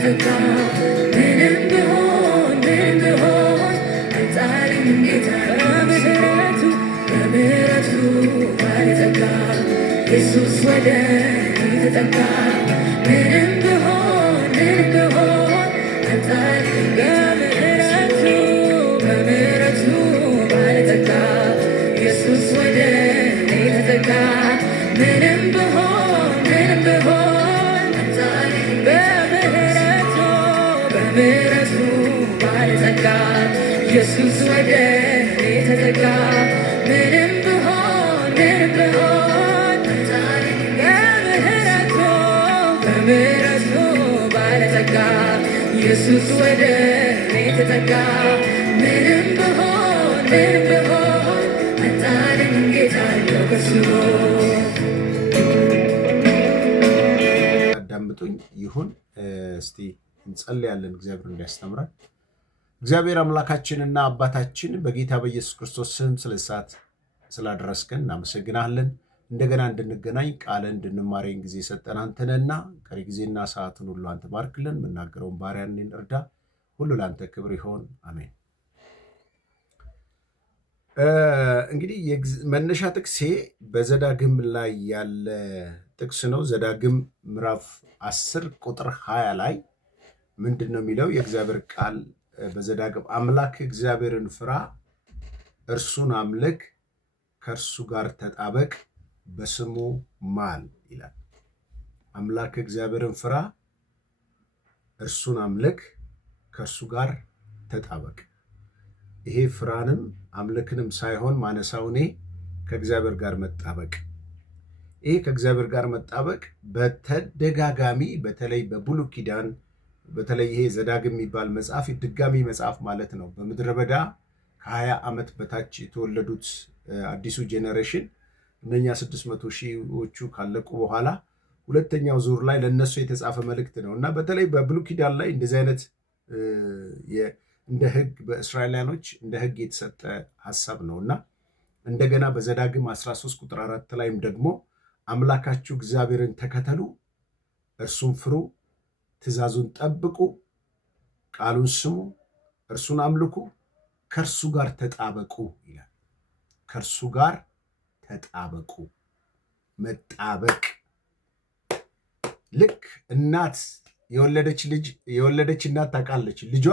የተተካ ምንም ቢሆን ምንም ቢሆን አንጻልም ጌታ በምህረቱ በምህረቱ ባለጠጋ ኢየሱስ ወደ እኔ ተጠጋ ምንም ቢሆን ምንም ቢሆን አንጻልም በምህረቱ በምህረቱ ባለጠጋ ኢየሱስ ወደ እኔ ተጠጋ ምንም ቢሆን ምንም ቢሆን አንጻልም በምህረቱ በምህረቱ ባለጠጋ ኢየሱስ ወደ እኔ ተጠጋ ምንም ቢሆን ምንም ቢሆን አንጻልም በምህረቱ በምህረቱ ባለጠጋ ኢየሱስ ወደ እኔ ተጠጋ ምንም ቢሆን ምንም ቢሆን አንጻልም ጌታ አለው ከሱ አዳምጡኝ ይሁን። እስቲ እንጸልያለን እግዚአብሔር እንዲያስተምረን። እግዚአብሔር አምላካችንና አባታችን በጌታ በኢየሱስ ክርስቶስ ስም ስለ ሰዓት ስላደረስከን እናመሰግናለን። እንደገና እንድንገናኝ ቃልን እንድንማሬን ጊዜ ሰጠን አንተ ነህና ቀሪ ጊዜና ሰዓቱን ሁሉ አንተ ባርክልን። የምናገረውን ባሪያህን እርዳ። ሁሉ ለአንተ ክብር ይሆን፣ አሜን። እንግዲህ መነሻ ጥቅሴ በዘዳግም ላይ ያለ ጥቅስ ነው። ዘዳግም ምዕራፍ 10 ቁጥር 20 ላይ ምንድን ነው የሚለው? የእግዚአብሔር ቃል በዘዳግም አምላክ እግዚአብሔርን ፍራ፣ እርሱን አምልክ፣ ከእርሱ ጋር ተጣበቅ፣ በስሙ ማል ይላል። አምላክ እግዚአብሔርን ፍራ፣ እርሱን አምልክ፣ ከእርሱ ጋር ተጣበቅ። ይሄ ፍራንም አምልክንም ሳይሆን ማነሳውኔ ከእግዚአብሔር ጋር መጣበቅ። ይሄ ከእግዚአብሔር ጋር መጣበቅ በተደጋጋሚ በተለይ በብሉይ ኪዳን በተለይ ይሄ ዘዳግም የሚባል መጽሐፍ ድጋሚ መጽሐፍ ማለት ነው። በምድረ በዳ ከ20 ዓመት በታች የተወለዱት አዲሱ ጄኔሬሽን እነኛ 600 ሺዎቹ ካለቁ በኋላ ሁለተኛው ዙር ላይ ለነሱ የተጻፈ መልእክት ነው እና በተለይ በብሉይ ኪዳን ላይ እንደዚህ አይነት እንደ ሕግ በእስራኤላውያኖች እንደ ሕግ የተሰጠ ሐሳብ ነው እና እንደገና በዘዳግም 13 ቁጥር 4 ላይም ደግሞ አምላካችሁ እግዚአብሔርን ተከተሉ፣ እርሱን ፍሩ፣ ትእዛዙን ጠብቁ፣ ቃሉን ስሙ፣ እርሱን አምልኩ፣ ከእርሱ ጋር ተጣበቁ ይላል። ከእርሱ ጋር ተጣበቁ። መጣበቅ ልክ እናት የወለደች እናት ታውቃለች። ልጇ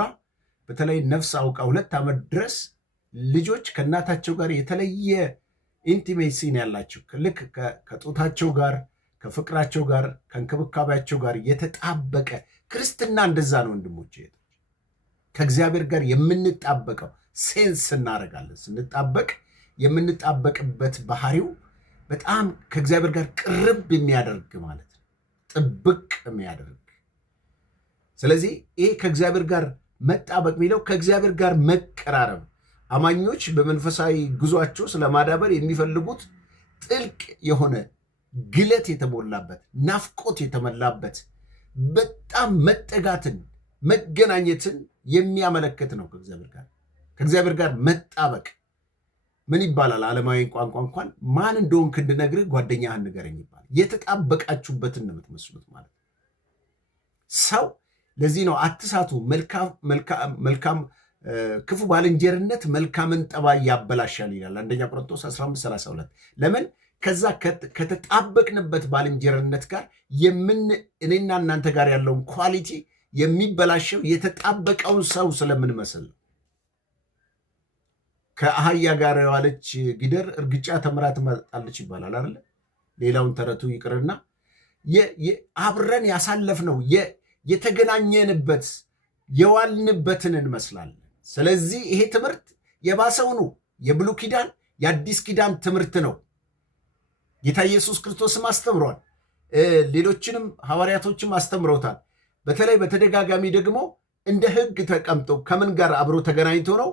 በተለይ ነፍስ አውቃ 2 ዓመት ድረስ ልጆች ከእናታቸው ጋር የተለየ ኢንቲሜሲ ነው ያላቸው። ልክ ከጡታቸው ጋር ከፍቅራቸው ጋር ከእንክብካቤያቸው ጋር የተጣበቀ ክርስትና እንደዛ ነው ወንድሞች። ከእግዚአብሔር ጋር የምንጣበቀው ሴንስ እናደርጋለን። ስንጣበቅ የምንጣበቅበት ባህሪው በጣም ከእግዚአብሔር ጋር ቅርብ የሚያደርግ ማለት ነው፣ ጥብቅ የሚያደርግ። ስለዚህ ይሄ ከእግዚአብሔር ጋር መጣበቅ የሚለው ከእግዚአብሔር ጋር መቀራረብ። አማኞች በመንፈሳዊ ጉዟቸው ስለማዳበር የሚፈልጉት ጥልቅ የሆነ ግለት የተሞላበት ናፍቆት የተሞላበት በጣም መጠጋትን መገናኘትን የሚያመለክት ነው። ከእግዚአብሔር ጋር መጣበቅ ምን ይባላል? ዓለማዊ ቋንቋ እንኳን ማን እንደሆንክ እንድነግርህ ጓደኛህን ንገረኝ ይባላል። የተጣበቃችሁበትን ነው የምትመስሉት ማለት ነው። ሰው ለዚህ ነው አትሳቱ፣ መልካም ክፉ ባልንጀርነት መልካምን ጠባይ ያበላሻል ይላል አንደኛ ቆሮንቶስ 15:32። ለምን? ከዛ ከተጣበቅንበት ባልንጀርነት ጋር እኔና እናንተ ጋር ያለውን ኳሊቲ የሚበላሸው የተጣበቀውን ሰው ስለምንመስል ነው። ከአህያ ጋር የዋለች ጊደር እርግጫ ተምራ ትመጣለች ይባላል አይደለ? ሌላውን ተረቱ ይቅርና አብረን ያሳለፍነው የተገናኘንበት የዋልንበትን እንመስላለን። ስለዚህ ይሄ ትምህርት የባሰውኑ የብሉይ ኪዳን የአዲስ ኪዳን ትምህርት ነው። ጌታ ኢየሱስ ክርስቶስም አስተምሯል። ሌሎችንም ሐዋርያቶችም አስተምረውታል። በተለይ በተደጋጋሚ ደግሞ እንደ ሕግ ተቀምጠው ከምን ጋር አብሮ ተገናኝቶ ነው?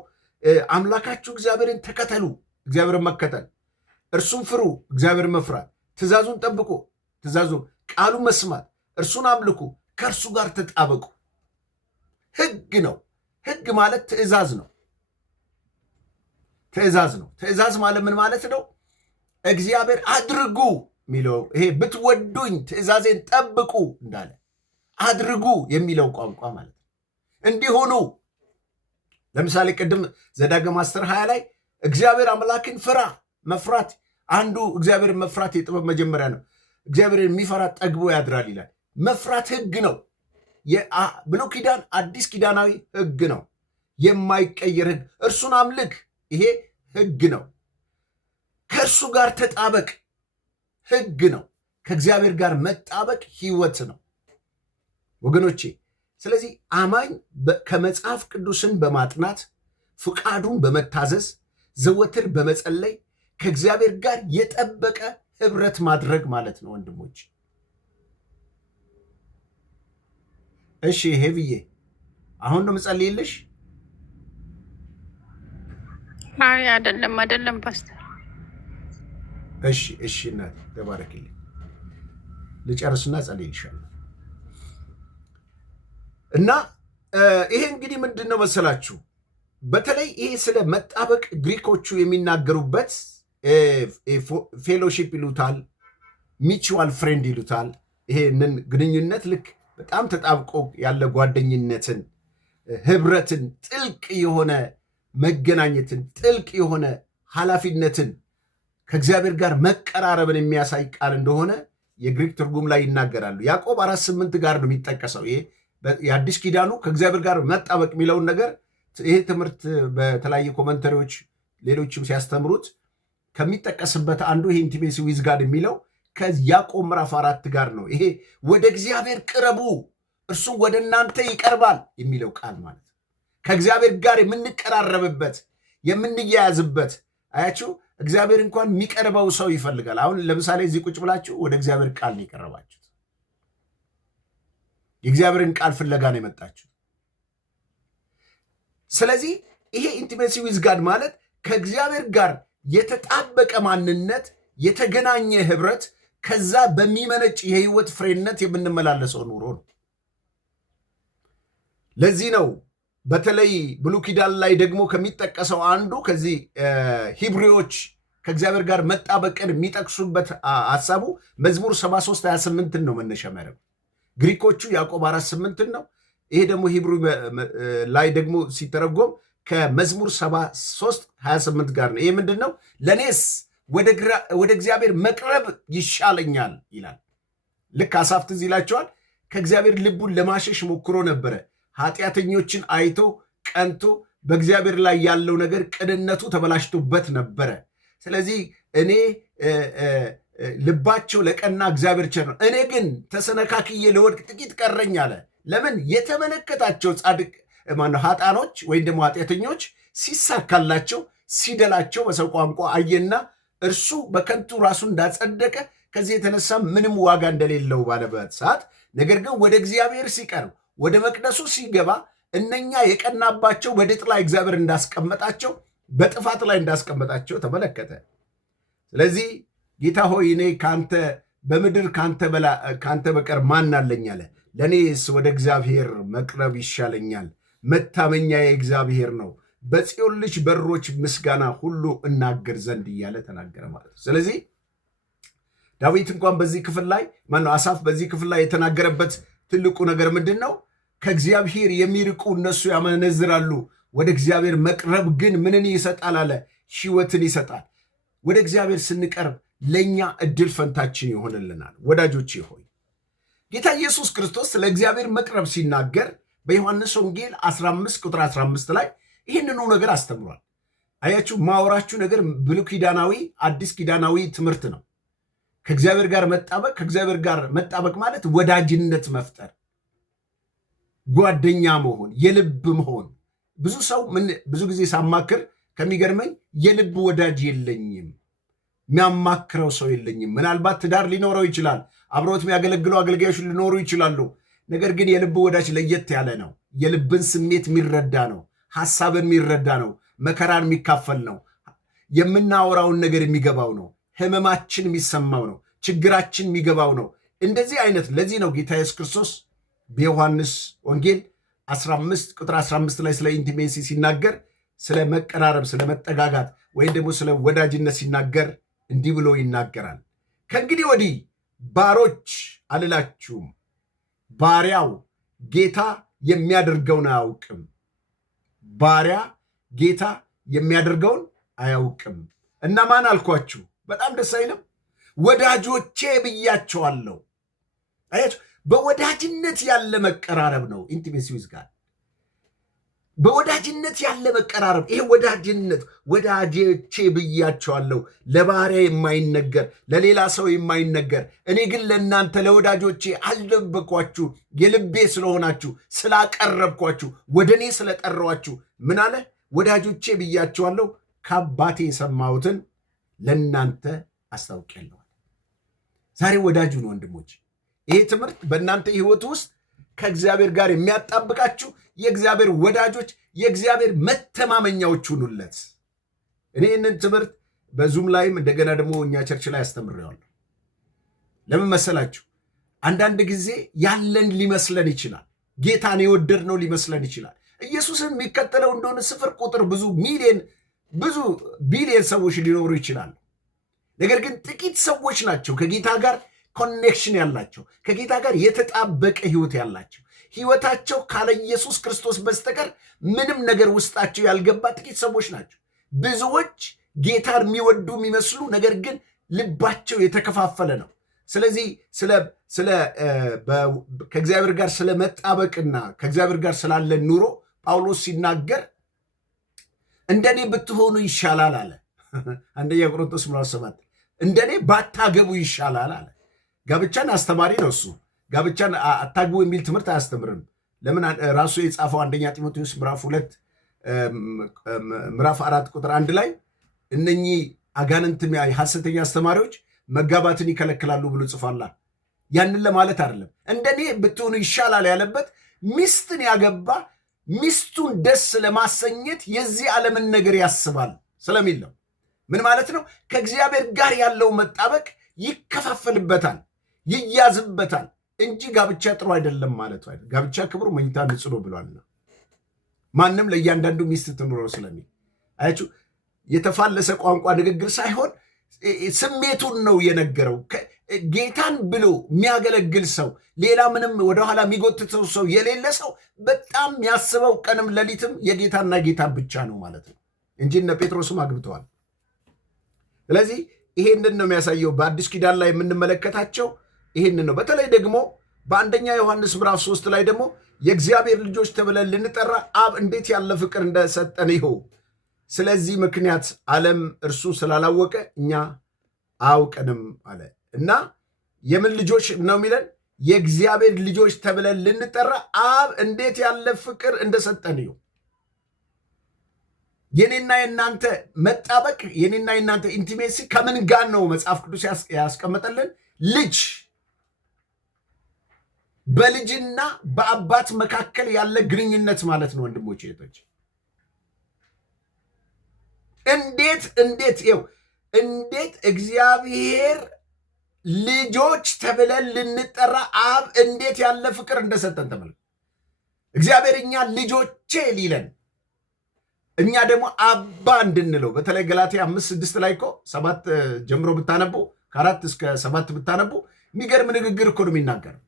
አምላካችሁ እግዚአብሔርን ተከተሉ፣ እግዚአብሔርን መከተል፣ እርሱን ፍሩ፣ እግዚአብሔርን መፍራት፣ ትእዛዙን ጠብቁ፣ ቃሉን መስማት፣ እርሱን አምልኩ፣ ከእርሱ ጋር ተጣበቁ። ሕግ ነው። ሕግ ማለት ትእዛዝ ነው። ትእዛዝ ማለት ምን ማለት ነው? እግዚአብሔር አድርጉ የሚለው ይሄ ብትወዱኝ ትእዛዜን ጠብቁ እንዳለ አድርጉ የሚለው ቋንቋ ማለት ነው። እንዲሆኑ ለምሳሌ ቅድም ዘዳግም 10:20 ላይ እግዚአብሔር አምላክን ፍራ። መፍራት አንዱ እግዚአብሔርን መፍራት የጥበብ መጀመሪያ ነው። እግዚአብሔርን የሚፈራ ጠግቦ ያድራል ይላል። መፍራት ህግ ነው። ብሉይ ኪዳን አዲስ ኪዳናዊ ህግ ነው፣ የማይቀየር ህግ። እርሱን አምልክ፣ ይሄ ህግ ነው። ከእርሱ ጋር ተጣበቅ፣ ህግ ነው። ከእግዚአብሔር ጋር መጣበቅ ህይወት ነው ወገኖቼ። ስለዚህ አማኝ ከመጽሐፍ ቅዱስን በማጥናት ፍቃዱን በመታዘዝ ዘወትር በመጸለይ ከእግዚአብሔር ጋር የጠበቀ ህብረት ማድረግ ማለት ነው ወንድሞች። እሺ ሄብዬ አሁን ነው መጸልይልሽ? አይ አይደለም ፓስተር። እሺ እናት ተባረክልኝ። ልጨርስና ጸልይልሻለሁ። እና ይሄ እንግዲህ ምንድን ነው መሰላችሁ፣ በተለይ ይሄ ስለ መጣበቅ ግሪኮቹ የሚናገሩበት ፌሎሺፕ ይሉታል፣ ሚቹዋል ፍሬንድ ይሉታል። ይሄንን ግንኙነት ልክ በጣም ተጣብቆ ያለ ጓደኝነትን፣ ህብረትን፣ ጥልቅ የሆነ መገናኘትን፣ ጥልቅ የሆነ ኃላፊነትን፣ ከእግዚአብሔር ጋር መቀራረብን የሚያሳይ ቃል እንደሆነ የግሪክ ትርጉም ላይ ይናገራሉ። ያዕቆብ 4:8 ጋር ነው የሚጠቀሰው። ይሄ የአዲስ ኪዳኑ ከእግዚአብሔር ጋር መጣበቅ የሚለውን ነገር ይሄ ትምህርት በተለያዩ ኮመንተሪዎች ሌሎችም ሲያስተምሩት ከሚጠቀስበት አንዱ ይሄ ኢንቲሜሲ ዊዝ ጋድ የሚለው ከያዕቆብ ምዕራፍ 4 ጋር ነው። ይሄ ወደ እግዚአብሔር ቅረቡ እርሱም ወደ እናንተ ይቀርባል የሚለው ቃል ማለት ከእግዚአብሔር ጋር የምንቀራረብበት የምንያያዝበት። አያችሁ፣ እግዚአብሔር እንኳን የሚቀርበው ሰው ይፈልጋል። አሁን ለምሳሌ እዚህ ቁጭ ብላችሁ ወደ እግዚአብሔር ቃል ነው የቀረባችሁት። የእግዚአብሔርን ቃል ፍለጋ ነው የመጣችሁት። ስለዚህ ይሄ ኢንቲሜሲ ዊዝ ጋድ ማለት ከእግዚአብሔር ጋር የተጣበቀ ማንነት፣ የተገናኘ ህብረት፣ ከዛ በሚመነጭ የህይወት ፍሬነት የምንመላለሰው ኑሮ ነው። ለዚህ ነው በተለይ ብሉይ ኪዳን ላይ ደግሞ ከሚጠቀሰው አንዱ ከዚህ ሂብሬዎች ከእግዚአብሔር ጋር መጣበቅን የሚጠቅሱበት ሀሳቡ መዝሙር 73:28 ነው መነሻ የሚያደርጉ። ግሪኮቹ ያዕቆብ 4:8 ነው። ይሄ ደግሞ ሂብሩ ላይ ደግሞ ሲተረጎም ከመዝሙር 73:28 ጋር ነው። ይሄ ምንድን ነው? ለእኔስ ወደ እግዚአብሔር መቅረብ ይሻለኛል ይላል። ልክ አሳፍ ትዝ ይላቸዋል። ከእግዚአብሔር ልቡን ለማሸሽ ሞክሮ ነበረ። ኃጢአተኞችን አይቶ ቀንቶ በእግዚአብሔር ላይ ያለው ነገር ቅንነቱ ተበላሽቶበት ነበረ። ስለዚህ እኔ ልባቸው ለቀና እግዚአብሔር ቸር ነው፣ እኔ ግን ተሰነካክዬ ለወድቅ ጥቂት ቀረኝ አለ። ለምን? የተመለከታቸው ጻድቅ ኃጥአኖች ወይም ደግሞ ኃጢአተኞች ሲሳካላቸው ሲደላቸው በሰው ቋንቋ አየና እርሱ በከንቱ ራሱን እንዳጸደቀ ከዚህ የተነሳ ምንም ዋጋ እንደሌለው ባለበት ሰዓት፣ ነገር ግን ወደ እግዚአብሔር ሲቀርብ ወደ መቅደሱ ሲገባ እነኛ የቀናባቸው በድጥ ላይ እግዚአብሔር እንዳስቀመጣቸው በጥፋት ላይ እንዳስቀመጣቸው ተመለከተ። ስለዚህ ጌታ ሆይ እኔ ካንተ በምድር ካንተ በቀር ማን አለኝ አለ። ለእኔስ ወደ እግዚአብሔር መቅረብ ይሻለኛል፣ መታመኛዬ እግዚአብሔር ነው፣ በጽዮን ልጅ በሮች ምስጋና ሁሉ እናገር ዘንድ እያለ ተናገረ ማለት ነው። ስለዚህ ዳዊት እንኳን በዚህ ክፍል ላይ አሳፍ በዚህ ክፍል ላይ የተናገረበት ትልቁ ነገር ምንድን ነው? ከእግዚአብሔር የሚርቁ እነሱ ያመነዝራሉ፣ ወደ እግዚአብሔር መቅረብ ግን ምንን ይሰጣል አለ? ሕይወትን ይሰጣል። ወደ እግዚአብሔር ስንቀርብ ለእኛ እድል ፈንታችን ይሆንልናል። ወዳጆቼ ሆይ ጌታ ኢየሱስ ክርስቶስ ስለ እግዚአብሔር መቅረብ ሲናገር በዮሐንስ ወንጌል 15:15 ላይ ይህንኑ ነገር አስተምሯል። አያችሁ፣ ማወራችሁ ነገር ብሉይ ኪዳናዊ አዲስ ኪዳናዊ ትምህርት ነው። ከእግዚአብሔር ጋር መጣበቅ፣ ከእግዚአብሔር ጋር መጣበቅ ማለት ወዳጅነት መፍጠር፣ ጓደኛ መሆን፣ የልብ መሆን። ብዙ ሰው ብዙ ጊዜ ሳማክር ከሚገርመኝ የልብ ወዳጅ የለኝም፣ የሚያማክረው ሰው የለኝም። ምናልባት ትዳር ሊኖረው ይችላል፣ አብረውት የሚያገለግሉ አገልጋዮች ሊኖሩ ይችላሉ። ነገር ግን የልብ ወዳጅ ለየት ያለ ነው። የልብን ስሜት የሚረዳ ነው፣ ሐሳብን የሚረዳ ነው፣ መከራን የሚካፈል ነው፣ የምናወራውን ነገር የሚገባው ነው፣ ህመማችን የሚሰማው ነው፣ ችግራችን የሚገባው ነው። እንደዚህ አይነት ለዚህ ነው ጌታ ኢየሱስ ክርስቶስ በዮሐንስ ወንጌል 15:15 ላይ ስለ ኢንቲሜሲ ሲናገር ስለ መቀራረብ፣ ስለ መጠጋጋት ወይም ደግሞ ስለ ወዳጅነት ሲናገር እንዲህ ብሎ ይናገራል። ከእንግዲህ ወዲህ ባሮች አልላችሁም፣ ባሪያው ጌታ የሚያደርገውን አያውቅም። ባሪያ ጌታ የሚያደርገውን አያውቅም። እና ማን አልኳችሁ? በጣም ደስ አይልም? ወዳጆቼ ብያቸዋለሁ። አያችሁ፣ በወዳጅነት ያለ መቀራረብ ነው ኢንቲሜሲ ዊዝ ጋድ። በወዳጅነት ያለ መቀራረብ። ይሄ ወዳጅነት ወዳጆቼ ብያቸዋለሁ፣ ለባሪያ የማይነገር ለሌላ ሰው የማይነገር። እኔ ግን ለእናንተ ለወዳጆቼ አልደበኳችሁ፣ የልቤ ስለሆናችሁ ስላቀረብኳችሁ፣ ወደ እኔ ስለጠራዋችሁ። ምን አለ? ወዳጆቼ ብያቸዋለሁ፣ ከአባቴ የሰማሁትን ለእናንተ አስታውቂያለሁ። ዛሬ ወዳጁን ወንድሞች፣ ይሄ ትምህርት በእናንተ ህይወት ውስጥ ከእግዚአብሔር ጋር የሚያጣብቃችሁ የእግዚአብሔር ወዳጆች፣ የእግዚአብሔር መተማመኛዎች ሁኑለት። እኔ ይህንን ትምህርት በዙም ላይም እንደገና ደግሞ እኛ ቸርች ላይ አስተምሬዋለሁ። ለምን መሰላችሁ? አንዳንድ ጊዜ ያለን ሊመስለን ይችላል። ጌታን የወደድነው ሊመስለን ይችላል። ኢየሱስን የሚከተለው እንደሆነ ስፍር ቁጥር ብዙ ቢሊየን ሰዎች ሊኖሩ ይችላሉ። ነገር ግን ጥቂት ሰዎች ናቸው ከጌታ ጋር ኮኔክሽን ያላቸው፣ ከጌታ ጋር የተጣበቀ ህይወት ያላቸው። ህይወታቸው ካለ ኢየሱስ ክርስቶስ በስተቀር ምንም ነገር ውስጣቸው ያልገባ ጥቂት ሰዎች ናቸው። ብዙዎች ጌታን የሚወዱ የሚመስሉ፣ ነገር ግን ልባቸው የተከፋፈለ ነው። ስለዚህ ከእግዚአብሔር ጋር ስለመጣበቅና ከእግዚአብሔር ጋር ስላለን ኑሮ ጳውሎስ ሲናገር እንደኔ ብትሆኑ ይሻላል አለ። አንደኛ ቆሮንቶስ ምዕራፍ 7 እንደኔ ባታገቡ ይሻላል አለ። ጋብቻን አስተማሪ ነው እሱ። ጋብቻን አታግቡ የሚል ትምህርት አያስተምርም። ለምን? ራሱ የጻፈው አንደኛ ጢሞቴዎስ ምዕራፍ 4 ቁጥር 1 ላይ እነኚህ አጋንንት ሐሰተኛ አስተማሪዎች መጋባትን ይከለክላሉ ብሎ ጽፏላ። ያንን ለማለት አይደለም። እንደኔ ብትሆኑ ይሻላል ያለበት ሚስትን ያገባ ሚስቱን ደስ ለማሰኘት የዚህ ዓለምን ነገር ያስባል ስለሚል ነው። ምን ማለት ነው? ከእግዚአብሔር ጋር ያለው መጣበቅ ይከፋፈልበታል፣ ይያዝበታል እንጂ ጋብቻ ጥሩ አይደለም ማለቱ አይደለም። ጋብቻ ክብሩ መኝታ ንጹሕ ነው ብሏልና ማንም ለእያንዳንዱ ሚስት ትኑረው ስለሚል። አያችሁ፣ የተፋለሰ ቋንቋ ንግግር ሳይሆን ስሜቱን ነው የነገረው። ጌታን ብሎ የሚያገለግል ሰው፣ ሌላ ምንም ወደኋላ የሚጎትተው ሰው የሌለ ሰው በጣም የሚያስበው ቀንም ሌሊትም የጌታና ጌታ ብቻ ነው ማለት ነው እንጂ እነ ጴጥሮስም አግብተዋል። ስለዚህ ይሄንን ነው የሚያሳየው። በአዲስ ኪዳን ላይ የምንመለከታቸው ይሄንን ነው። በተለይ ደግሞ በአንደኛ ዮሐንስ ምዕራፍ 3 ላይ ደግሞ የእግዚአብሔር ልጆች ተብለን ልንጠራ አብ እንዴት ያለ ፍቅር እንደሰጠን ይኸው ስለዚህ ምክንያት ዓለም እርሱ ስላላወቀ እኛ አውቀንም አለ እና የምን ልጆች ነው የሚለን? የእግዚአብሔር ልጆች ተብለን ልንጠራ አብ እንዴት ያለ ፍቅር እንደሰጠን ይኸው። የኔና የናንተ መጣበቅ፣ የኔና የናንተ ኢንቲሜሲ ከምን ጋር ነው መጽሐፍ ቅዱስ ያስቀመጠልን? ልጅ በልጅና በአባት መካከል ያለ ግንኙነት ማለት ነው። ወንድሞች እህቶች፣ እንዴት እግዚአብሔር ልጆች ተብለን ልንጠራ አብ እንዴት ያለ ፍቅር እንደሰጠን ተመልከቱ። እግዚአብሔር እኛ ልጆቼ ሊለን እኛ ደግሞ አባ እንድንለው በተለይ ገላትያ 5:6 ላይ እኮ 7 ጀምሮ ብታነቡ ከ4 እስከ 7 ብታነቡ የሚገርም ንግግር እኮ ነው የሚናገረው።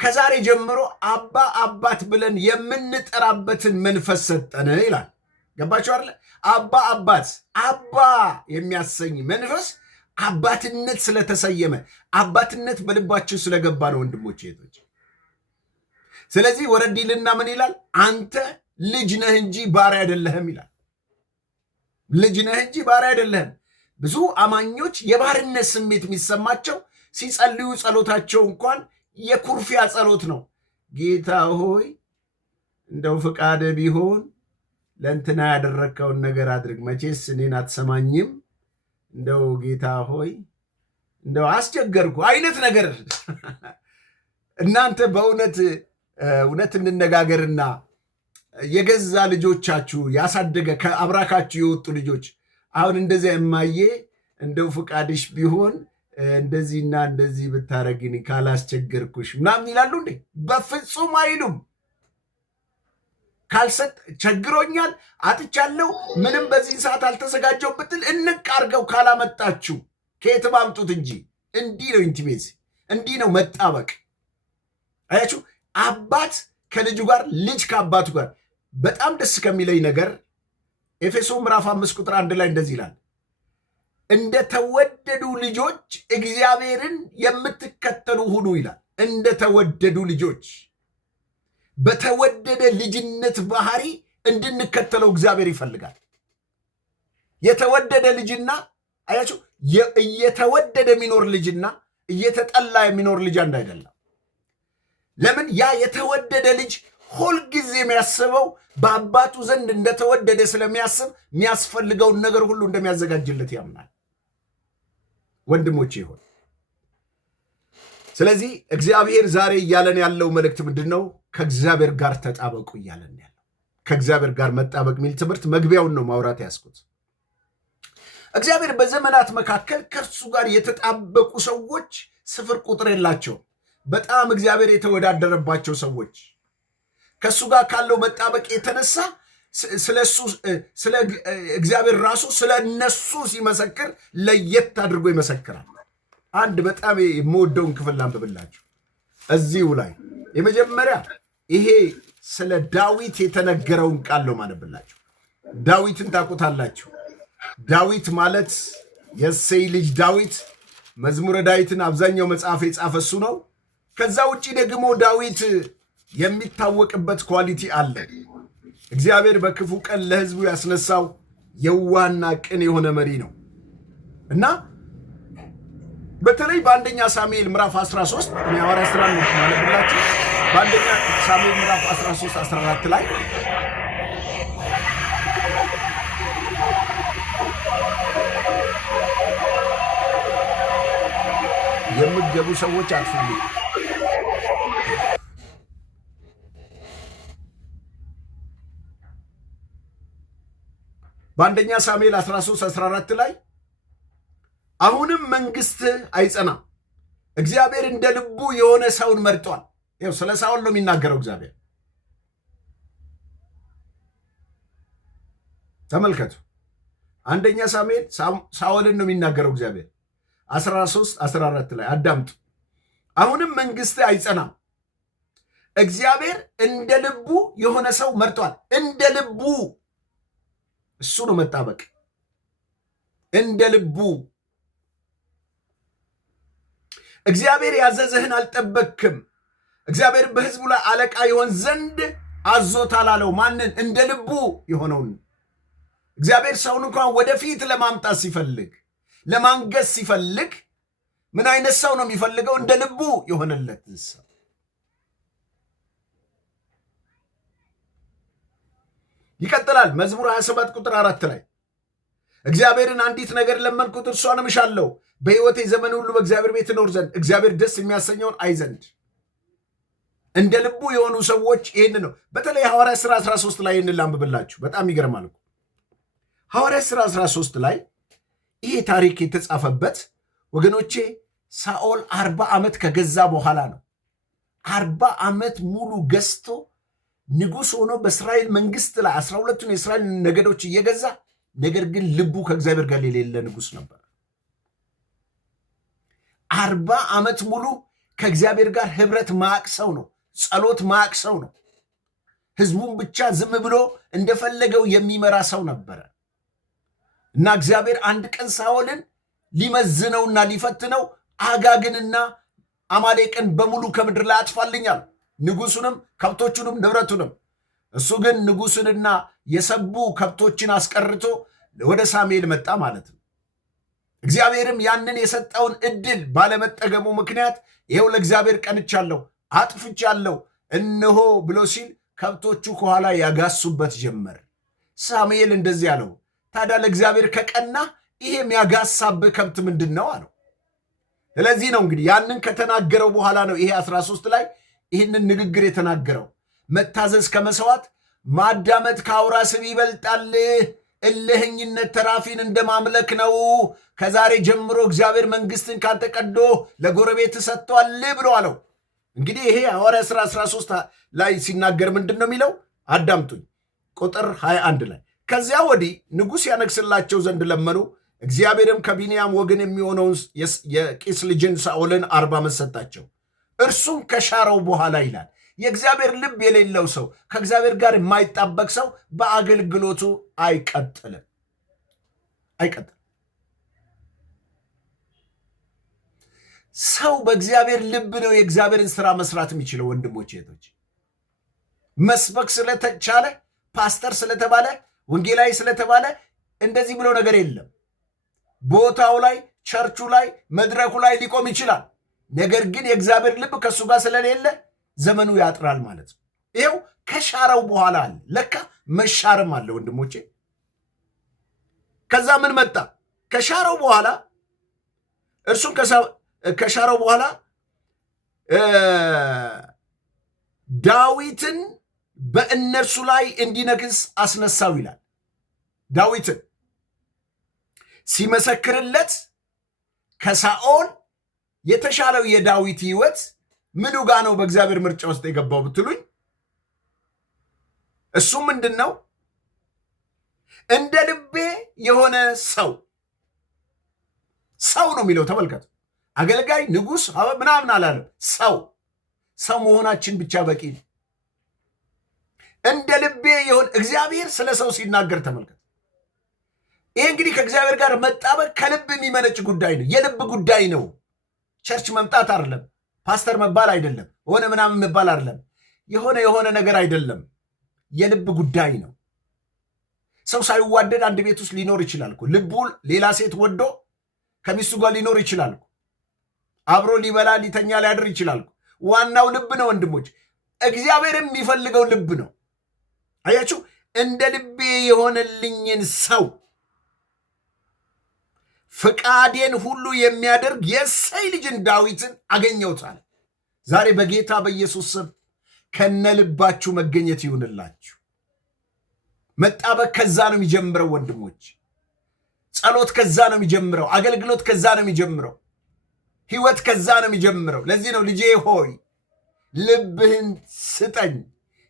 ከዛሬ ጀምሮ አባ አባት ብለን የምንጠራበትን መንፈስ ሰጠን ይላል። ገባችሁ አይደለ? አባ አባት፣ አባ የሚያሰኝ መንፈስ አባትነት ስለተሰየመ አባትነት በልባችሁ ስለገባ ነው ወንድሞች እህቶች። ስለዚህ ወረድ ይልና ምን ይላል? አንተ ልጅ ነህ እንጂ ባሪያ አይደለህም ይላል። ልጅ ነህ እንጂ ባሪያ አይደለህም። ብዙ አማኞች የባርነት ስሜት የሚሰማቸው ሲጸልዩ ጸሎታቸው እንኳን የኩርፊያ ጸሎት ነው። ጌታ ሆይ እንደው ፍቃደ ቢሆን ለእንትና ያደረግከውን ነገር አድርግ፣ መቼስ እኔን አትሰማኝም፣ እንደው ጌታ ሆይ እንደው አስቸገርኩ አይነት ነገር። እናንተ በእውነት እንነጋገርና የገዛ ልጆቻችሁ ያሳደገ ከአብራካችሁ የወጡ ልጆች አሁን እንደዚያ እማዬ እንደው ፍቃድሽ ቢሆን እንደዚህና እንደዚህ ብታረግኝ ካላስቸገርኩሽ ምናምን ይላሉ እንዴ? በፍጹም አይሉም። ካልሰጥ ቸግሮኛል፣ አጥቻለሁ፣ ምንም በዚህ ሰዓት አልተዘጋጀው ብትል እንቅ አርገው ካላመጣችሁ ከየትም አምጡት እንጂ። እንዲህ ነው ኢንቲሜሲ፣ እንዲህ ነው መጣበቅ። አያችሁ፣ አባት ከልጁ ጋር፣ ልጅ ከአባቱ ጋር። በጣም ደስ ከሚለኝ ነገር ኤፌሶ ምዕራፍ 5 ቁጥር 1 ላይ እንደዚህ ይላል፣ እንደተወደዱ ልጆች እግዚአብሔርን የምትከተሉ ሁኑ ይላል። እንደተወደዱ ልጆች በተወደደ ልጅነት ባህሪ እንድንከተለው እግዚአብሔር ይፈልጋል። የተወደደ ልጅና አያችሁ፣ እየተወደደ የሚኖር ልጅና እየተጠላ የሚኖር ልጅ አንድ አይደለም። ለምን? ያ የተወደደ ልጅ ሁልጊዜ የሚያስበው በአባቱ ዘንድ እንደተወደደ ስለሚያስብ የሚያስፈልገውን ነገር ሁሉ እንደሚያዘጋጅለት ያምናል። ወንድሞቼ ይሆን። ስለዚህ እግዚአብሔር ዛሬ እያለን ያለው መልእክት ምንድን ነው? ከእግዚአብሔር ጋር ተጣበቁ እያለን ያለው። ከእግዚአብሔር ጋር መጣበቅ የሚል ትምህርት መግቢያውን ነው ማውራት ያስኩት። እግዚአብሔር በዘመናት መካከል ከእርሱ ጋር የተጣበቁ ሰዎች ስፍር ቁጥር የላቸውም። በጣም እግዚአብሔር የተወዳደረባቸው ሰዎች ከእሱ ጋር ካለው መጣበቅ የተነሳ ስለ እግዚአብሔር ራሱ ስለ እነሱ ሲመሰክር ለየት አድርጎ ይመሰክራል። አንድ በጣም የምወደውን ክፍል ላንብብላችሁ እዚሁ ላይ። የመጀመሪያ ይሄ ስለ ዳዊት የተነገረውን ቃል ነው ማነብላችሁ። ዳዊትን ታውቁታላችሁ። ዳዊት ማለት የእሴይ ልጅ ዳዊት፣ መዝሙረ ዳዊትን አብዛኛው መጽሐፍ የጻፈ እሱ ነው። ከዛ ውጭ ደግሞ ዳዊት የሚታወቅበት ኳሊቲ አለ። እግዚአብሔር በክፉ ቀን ለሕዝቡ ያስነሳው የዋህና ቅን የሆነ መሪ ነው እና በተለይ በአንደኛ ሳሙኤል ምዕራፍ 13 የሐዋርያት ሥራ ማለብላችሁ በአንደኛ ሳሙኤል ምዕራፍ 13 14 ላይ የምትገቡ ሰዎች አትፍሩ። በአንደኛ ሳሙኤል 13 14 ላይ አሁንም መንግስት አይጸናም፣ እግዚአብሔር እንደ ልቡ የሆነ ሰውን መርጧል። ይኸው ስለ ሳኦል ነው የሚናገረው እግዚአብሔር። ተመልከቱ፣ አንደኛ ሳሙኤል ሳኦልን ነው የሚናገረው እግዚአብሔር። 13 14 ላይ አዳምጡ። አሁንም መንግስት አይጸናም፣ እግዚአብሔር እንደ ልቡ የሆነ ሰው መርጧል። እንደ ልቡ፣ እሱ ነው መጣበቅ። እንደ ልቡ እግዚአብሔር ያዘዘህን አልጠበቅክም። እግዚአብሔር በሕዝቡ ላይ አለቃ ይሆን ዘንድ አዞታል አለው። ማንን? እንደ ልቡ የሆነውን። እግዚአብሔር ሰውን እንኳን ወደፊት ለማምጣት ሲፈልግ፣ ለማንገስ ሲፈልግ ምን አይነት ሰው ነው የሚፈልገው? እንደ ልቡ የሆነለት ሰው። ይቀጥላል። መዝሙር 27 ቁጥር 4 ላይ እግዚአብሔርን አንዲት ነገር ለመንኩት፣ እርሷንም እሻለሁ፣ በሕይወቴ ዘመን ሁሉ በእግዚአብሔር ቤት እኖር ዘንድ፣ እግዚአብሔር ደስ የሚያሰኘውን አይ ዘንድ። እንደ ልቡ የሆኑ ሰዎች ይህን ነው። በተለይ ሐዋርያት ሥራ 13 ላይ ይህን ላንብብላችሁ። በጣም ይገርማል። ሐዋርያት ሥራ 13 ላይ ይሄ ታሪክ የተጻፈበት ወገኖቼ ሳኦል 40 ዓመት ከገዛ በኋላ ነው። 40 ዓመት ሙሉ ገዝቶ ንጉሥ ሆኖ በእስራኤል መንግስት ላይ 12ቱን የእስራኤል ነገዶች እየገዛ ነገር ግን ልቡ ከእግዚአብሔር ጋር የሌለ ንጉሥ ነበር። 40 ዓመት ሙሉ ከእግዚአብሔር ጋር ህብረት ማቅ ሰው ነው። ጸሎት ማቅ ሰው ነው። ህዝቡን ብቻ ዝም ብሎ እንደፈለገው የሚመራ ሰው ነበረ እና እግዚአብሔር አንድ ቀን ሳኦልን ሊመዝነውና ሊፈትነው አጋግንና አማሌቅን በሙሉ ከምድር ላይ አጥፋልኛል፣ ንጉሱንም ከብቶቹንም ንብረቱንም። እሱ ግን ንጉሱንና የሰቡ ከብቶችን አስቀርቶ ወደ ሳሙኤል መጣ ማለት ነው። እግዚአብሔርም ያንን የሰጠውን ዕድል ባለመጠገሙ ምክንያት ይኸው ለእግዚአብሔር ቀንቻለሁ፣ አጥፍቻለሁ እነሆ ብሎ ሲል ከብቶቹ ከኋላ ያጋሱበት ጀመር። ሳሙኤል እንደዚህ አለው፣ ታዲያ ለእግዚአብሔር ከቀና ይሄ የሚያጋሳብህ ከብት ምንድን ነው አለው። ስለዚህ ነው እንግዲህ ያንን ከተናገረው በኋላ ነው ይሄ 13 ላይ ይህንን ንግግር የተናገረው። መታዘዝ ከመሥዋዕት ማዳመጥ ከአውራ ስብ ይበልጣል፣ እልህኝነት ተራፊን እንደማምለክ ነው። ከዛሬ ጀምሮ እግዚአብሔር መንግስትን ካንተ ቀዶ ለጎረቤት ሰጥቷል ብሎ አለው። እንግዲህ ይሄ ሐዋርያት ሥራ 13 ላይ ሲናገር ምንድን ነው የሚለው? አዳምጡኝ። ቁጥር 21 ላይ ከዚያ ወዲህ ንጉሥ ያነግስላቸው ዘንድ ለመኑ። እግዚአብሔርም ከቢንያም ወገን የሚሆነውን የቂስ ልጅን ሳኦልን 40 ዓመት ሰጣቸው። እርሱም ከሻረው በኋላ ይላል የእግዚአብሔር ልብ የሌለው ሰው ከእግዚአብሔር ጋር የማይጣበቅ ሰው በአገልግሎቱ አይቀጥልም። ሰው በእግዚአብሔር ልብ ነው የእግዚአብሔርን ስራ መስራት የሚችለው። ወንድሞች እህቶች፣ መስበክ ስለተቻለ ፓስተር ስለተባለ ወንጌላዊ ስለተባለ እንደዚህ ብሎ ነገር የለም። ቦታው ላይ ቸርቹ ላይ መድረኩ ላይ ሊቆም ይችላል። ነገር ግን የእግዚአብሔር ልብ ከእሱ ጋር ስለሌለ ዘመኑ ያጥራል ማለት ነው። ይኸው ከሻረው በኋላ አለ። ለካ መሻርም አለ ወንድሞቼ። ከዛ ምን መጣ? ከሻረው በኋላ እርሱን ከሻረው በኋላ ዳዊትን በእነርሱ ላይ እንዲነግስ አስነሳው ይላል። ዳዊትን ሲመሰክርለት ከሳኦል የተሻለው የዳዊት ህይወት ምኑ ጋ ነው በእግዚአብሔር ምርጫ ውስጥ የገባው ብትሉኝ፣ እሱ ምንድን ነው? እንደ ልቤ የሆነ ሰው ነው የሚለው። ተመልከቱ። አገልጋይ፣ ንጉሥ ምናምን አላለም። ሰው መሆናችን ብቻ በቂ ነው። እንደ ልቤ የሆነ እግዚአብሔር ስለ ሰው ሲናገር ተመልከቱ። ይሄ እንግዲህ ከእግዚአብሔር ጋር መጣበቅ ከልብ የሚመነጭ ጉዳይ ነው። የልብ ጉዳይ ነው። ቸርች መምጣት አይደለም። ፓስተር መባል አይደለም። ሆነ ምናምን መባል አይደለም። የሆነ ነገር አይደለም። የልብ ጉዳይ ነው። ሰው ሳይዋደድ አንድ ቤት ውስጥ ሊኖር ይችላል እኮ። ልቡ ሌላ ሴት ወዶ ከሚስቱ ጋር ሊኖር ይችላል እኮ። አብሮ ሊበላ ሊተኛ ሊያድር ይችላል እኮ። ዋናው ልብ ነው ወንድሞች። እግዚአብሔርም የሚፈልገው ልብ ነው። አያችሁ፣ እንደ ልቤ የሆነልኝን ሰው ፍቃዴን ሁሉ የሚያደርግ የእሴይ ልጅን ዳዊትን አገኘሁታል። ዛሬ በጌታ በኢየሱስ ስም ከነልባችሁ መገኘት ይሁንላችሁ። መጣበቅ ከዛ ነው የሚጀምረው ወንድሞች። ጸሎት ከዛ ነው የሚጀምረው። አገልግሎት ከዛ ነው የሚጀምረው። ህይወት ከዛ ነው የሚጀምረው። ለዚህ ነው ልጄ ሆይ ልብህን ስጠኝ።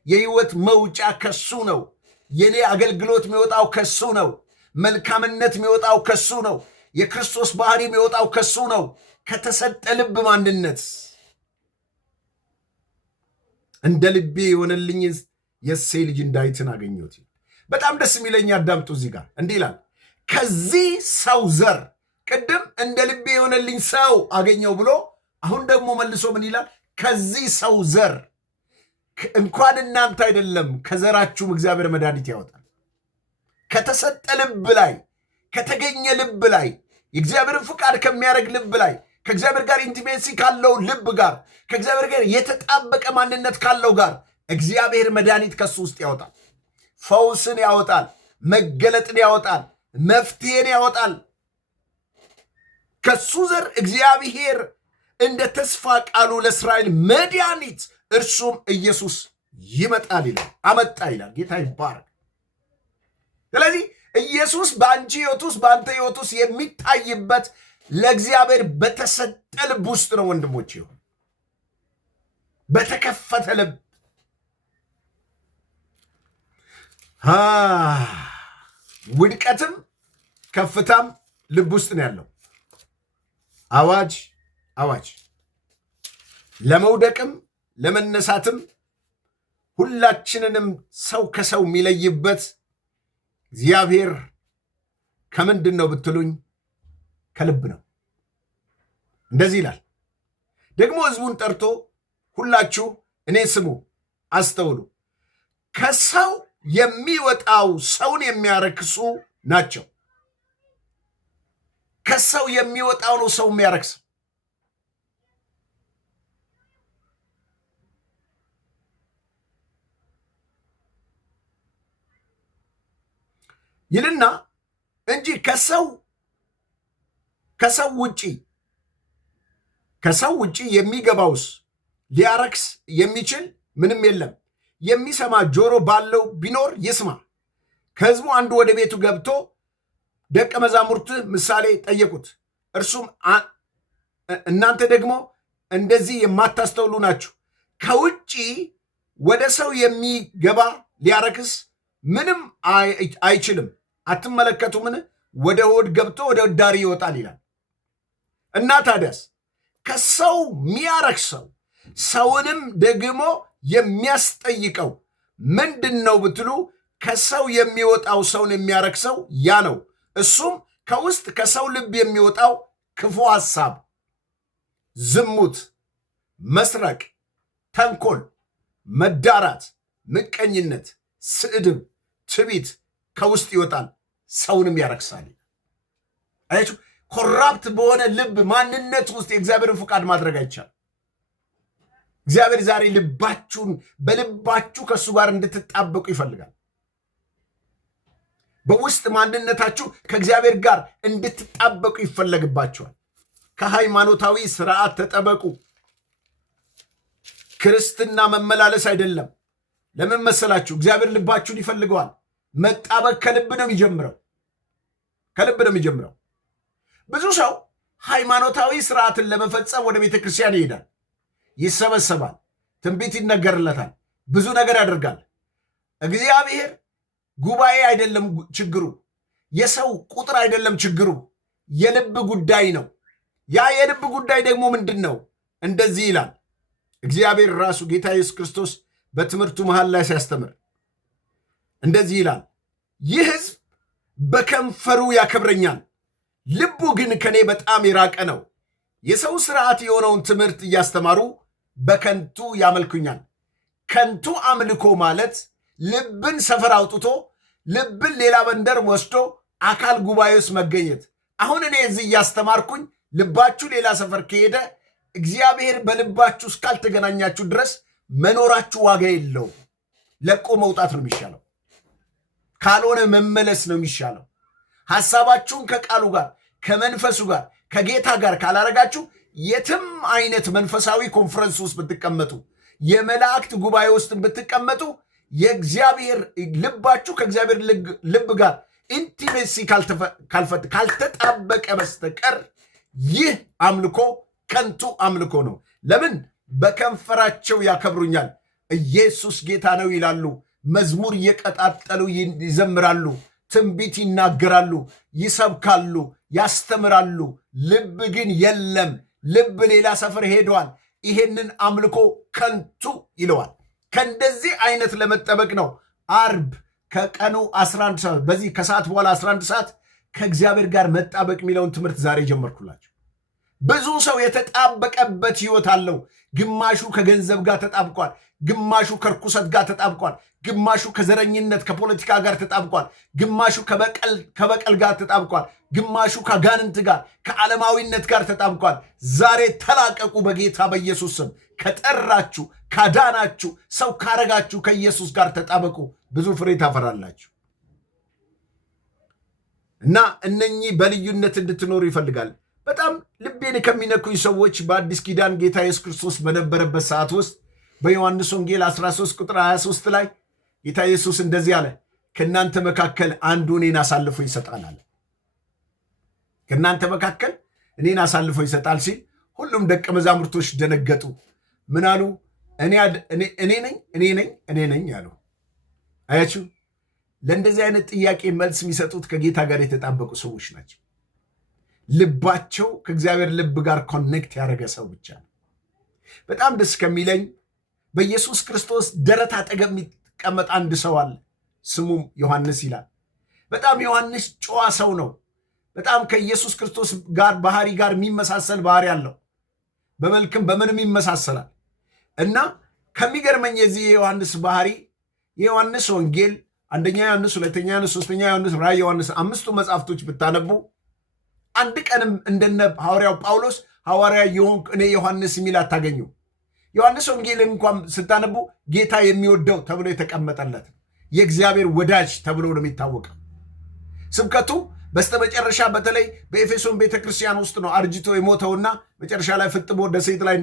የህይወት መውጫ ከሱ ነው። የኔ አገልግሎት የሚወጣው ከሱ ነው። መልካምነት የሚወጣው ከሱ ነው። የክርስቶስ ባህሪ የሚወጣው ከሱ ነው። ከተሰጠ ልብ ማንነት እንደ ልቤ የሆነልኝ የእሴይ ልጅ ዳዊትን አገኘሁት። በጣም ደስ የሚለኝ አዳምጡ። እዚህ ጋር እንዲህ ይላል፣ ከዚህ ሰው ዘር። ቅድም እንደ ልቤ የሆነልኝ ሰው አገኘው ብሎ አሁን ደግሞ መልሶ ምን ይላል? ከዚህ ሰው ዘር። እንኳን እናንተ አይደለም ከዘራችሁም እግዚአብሔር መድኃኒት ያወጣል። ከተሰጠ ልብ ላይ ከተገኘ ልብ ላይ የእግዚአብሔርን ፍቃድ ከሚያደርግ ልብ ላይ ከእግዚአብሔር ጋር ኢንቲሜሲ ካለው ልብ ጋር ከእግዚአብሔር ጋር የተጣበቀ ማንነት ካለው ጋር እግዚአብሔር መድኃኒት ከሱ ውስጥ ያወጣል። ፈውስን ያወጣል። መገለጥን ያወጣል። መፍትሄን ያወጣል። ከሱ ዘር እግዚአብሔር እንደ ተስፋ ቃሉ ለእስራኤል መድኃኒት እርሱም ኢየሱስ ይመጣል ይላል። አመጣ ይላል። ጌታ ይባረክ። ስለዚህ ኢየሱስ በአንቺ ሕይወት ውስጥ በአንተ ሕይወት ውስጥ የሚታይበት ለእግዚአብሔር በተሰጠ ልብ ውስጥ ነው ወንድሞች። ይሁን በተከፈተ ልብ ውድቀትም ከፍታም ልብ ውስጥ ነው ያለው። አዋጅ አዋጅ! ለመውደቅም ለመነሳትም ሁላችንንም ሰው ከሰው የሚለይበት እግዚአብሔር ከምንድን ነው ብትሉኝ ከልብ ነው። እንደዚህ ይላል ደግሞ ሕዝቡን ጠርቶ ሁላችሁ እኔ ስሙ አስተውሉ፣ ከሰው የሚወጣው ሰውን የሚያረክሱ ናቸው። ከሰው የሚወጣው ነው ሰው የሚያረክስ። ይልና እንጂ ከሰው ውጪ የሚገባውስ ሊያረክስ የሚችል ምንም የለም። የሚሰማ ጆሮ ባለው ቢኖር ይስማ። ከሕዝቡ አንዱ ወደ ቤቱ ገብቶ ደቀ መዛሙርት ምሳሌ ጠየቁት። እርሱም እናንተ ደግሞ እንደዚህ የማታስተውሉ ናችሁ። ከውጪ ወደ ሰው የሚገባ ሊያረክስ ምንም አይችልም። አትመለከቱምን? ወደ ሆድ ገብቶ ወደ እዳሪ ይወጣል ይላል። እና ታዲያስ ከሰው የሚያረክሰው ሰውንም ደግሞ የሚያስጠይቀው ምንድን ነው ብትሉ ከሰው የሚወጣው ሰውን የሚያረክሰው ያ ነው። እሱም ከውስጥ ከሰው ልብ የሚወጣው ክፉ ሐሳብ፣ ዝሙት፣ መስረቅ፣ ተንኮል፣ መዳራት፣ ምቀኝነት፣ ስድብ፣ ትዕቢት ከውስጥ ይወጣል፣ ሰውንም ያረክሳል። አያችሁ፣ ኮራፕት በሆነ ልብ ማንነት ውስጥ የእግዚአብሔርን ፈቃድ ማድረግ አይቻልም። እግዚአብሔር ዛሬ ልባችሁን በልባችሁ ከእሱ ጋር እንድትጣበቁ ይፈልጋል። በውስጥ ማንነታችሁ ከእግዚአብሔር ጋር እንድትጣበቁ ይፈለግባቸዋል። ከሃይማኖታዊ ስርዓት ተጠበቁ። ክርስትና መመላለስ አይደለም። ለምን መሰላችሁ? እግዚአብሔር ልባችሁን ይፈልገዋል። መጣበቅ ከልብ ነው የሚጀምረው። ከልብ ነው የሚጀምረው። ብዙ ሰው ሃይማኖታዊ ስርዓትን ለመፈጸም ወደ ቤተ ክርስቲያን ይሄዳል፣ ይሰበሰባል፣ ትንቢት ይነገርለታል፣ ብዙ ነገር ያደርጋል። እግዚአብሔር ጉባኤ አይደለም ችግሩ፣ የሰው ቁጥር አይደለም ችግሩ፣ የልብ ጉዳይ ነው። ያ የልብ ጉዳይ ደግሞ ምንድን ነው? እንደዚህ ይላል እግዚአብሔር ራሱ ጌታ ኢየሱስ ክርስቶስ በትምህርቱ መሃል ላይ ሲያስተምር እንደዚህ ይላል፣ ይህ ሕዝብ በከንፈሩ ያከብረኛል፣ ልቡ ግን ከኔ በጣም የራቀ ነው። የሰው ስርዓት የሆነውን ትምህርት እያስተማሩ በከንቱ ያመልኩኛል። ከንቱ አምልኮ ማለት ልብን ሰፈር አውጥቶ ልብን ሌላ መንደር ወስዶ አካል ጉባኤ ውስጥ መገኘት። አሁን እኔ እዚህ እያስተማርኩኝ ልባችሁ ሌላ ሰፈር ከሄደ እግዚአብሔር በልባችሁ እስካልተገናኛችሁ ድረስ መኖራችሁ ዋጋ የለው። ለቆ መውጣት ነው የሚሻለው። ካልሆነ መመለስ ነው የሚሻለው። ሐሳባችሁን ከቃሉ ጋር ከመንፈሱ ጋር ከጌታ ጋር ካላረጋችሁ የትም አይነት መንፈሳዊ ኮንፈረንስ ውስጥ ብትቀመጡ፣ የመላእክት ጉባኤ ውስጥ ብትቀመጡ የእግዚአብሔር ልባችሁ ከእግዚአብሔር ልብ ጋር ኢንቲሜሲ ካልተጣበቀ በስተቀር ይህ አምልኮ ከንቱ አምልኮ ነው። ለምን? በከንፈራቸው ያከብሩኛል፣ ኢየሱስ ጌታ ነው ይላሉ፣ መዝሙር እየቀጣጠሉ ይዘምራሉ፣ ትንቢት ይናገራሉ፣ ይሰብካሉ፣ ያስተምራሉ። ልብ ግን የለም። ልብ ሌላ ሰፈር ሄደዋል። ይሄንን አምልኮ ከንቱ ይለዋል። ከእንደዚህ አይነት ለመጠበቅ ነው አርብ ከቀኑ 11 ሰዓት በዚህ ከሰዓት በኋላ 11 ሰዓት ከእግዚአብሔር ጋር መጣበቅ የሚለውን ትምህርት ዛሬ ጀመርኩላችሁ። ብዙ ሰው የተጣበቀበት ህይወት አለው። ግማሹ ከገንዘብ ጋር ተጣብቋል፣ ግማሹ ከርኩሰት ጋር ተጣብቋል፣ ግማሹ ከዘረኝነት ከፖለቲካ ጋር ተጣብቋል፣ ግማሹ ከበቀል ጋር ተጣብቋል፣ ግማሹ ከጋንንት ጋር ከዓለማዊነት ጋር ተጣብቋል። ዛሬ ተላቀቁ በጌታ በኢየሱስ ስም። ከጠራችሁ ካዳናችሁ ሰው ካረጋችሁ ከኢየሱስ ጋር ተጣበቁ፣ ብዙ ፍሬ ታፈራላችሁ። እና እነኚህ በልዩነት እንድትኖሩ ይፈልጋል። በጣም ልቤን ከሚነኩኝ ሰዎች በአዲስ ኪዳን ጌታ ኢየሱስ ክርስቶስ በነበረበት ሰዓት ውስጥ በዮሐንስ ወንጌል 13 ቁጥር 23 ላይ ጌታ ኢየሱስ እንደዚህ አለ፣ ከእናንተ መካከል አንዱ እኔን አሳልፎ ይሰጣል አለ። ከእናንተ መካከል እኔን አሳልፎ ይሰጣል ሲል ሁሉም ደቀ መዛሙርቶች ደነገጡ። ምን አሉ? እኔ ነኝ አሉ። አያችሁ፣ ለእንደዚህ አይነት ጥያቄ መልስ የሚሰጡት ከጌታ ጋር የተጣበቁ ሰዎች ናቸው። ልባቸው ከእግዚአብሔር ልብ ጋር ኮኔክት ያደረገ ሰው ብቻ ነው። በጣም ደስ ከሚለኝ በኢየሱስ ክርስቶስ ደረት አጠገብ የሚቀመጥ አንድ ሰው አለ። ስሙም ዮሐንስ ይላል። በጣም ዮሐንስ ጨዋ ሰው ነው። በጣም ከኢየሱስ ክርስቶስ ጋር ባህሪ ጋር የሚመሳሰል ባህሪ አለው። በመልክም በምንም ይመሳሰላል። እና ከሚገርመኝ የዚህ የዮሐንስ ባህሪ የዮሐንስ ወንጌል አንደኛ ዮሐንስ፣ ሁለተኛ ዮሐንስ፣ ሶስተኛ ዮሐንስ፣ ራዕይ ዮሐንስ 5ቱ መጽሐፍቶች ብታነቡ አንድ ቀንም እንደነ ሐዋርያው ጳውሎስ ሐዋርያ የሆንክ እኔ ዮሐንስ የሚል አታገኙ። ዮሐንስ ወንጌልን እንኳን ስታነቡ ጌታ የሚወደው ተብሎ የተቀመጠለት የእግዚአብሔር ወዳጅ ተብሎ ነው የሚታወቀው። ስብከቱ በስተመጨረሻ በተለይ በኤፌሶን ቤተክርስቲያን ውስጥ ነው አርጅቶ የሞተውና መጨረሻ ላይ ፍጥሞ ደሴት ላይ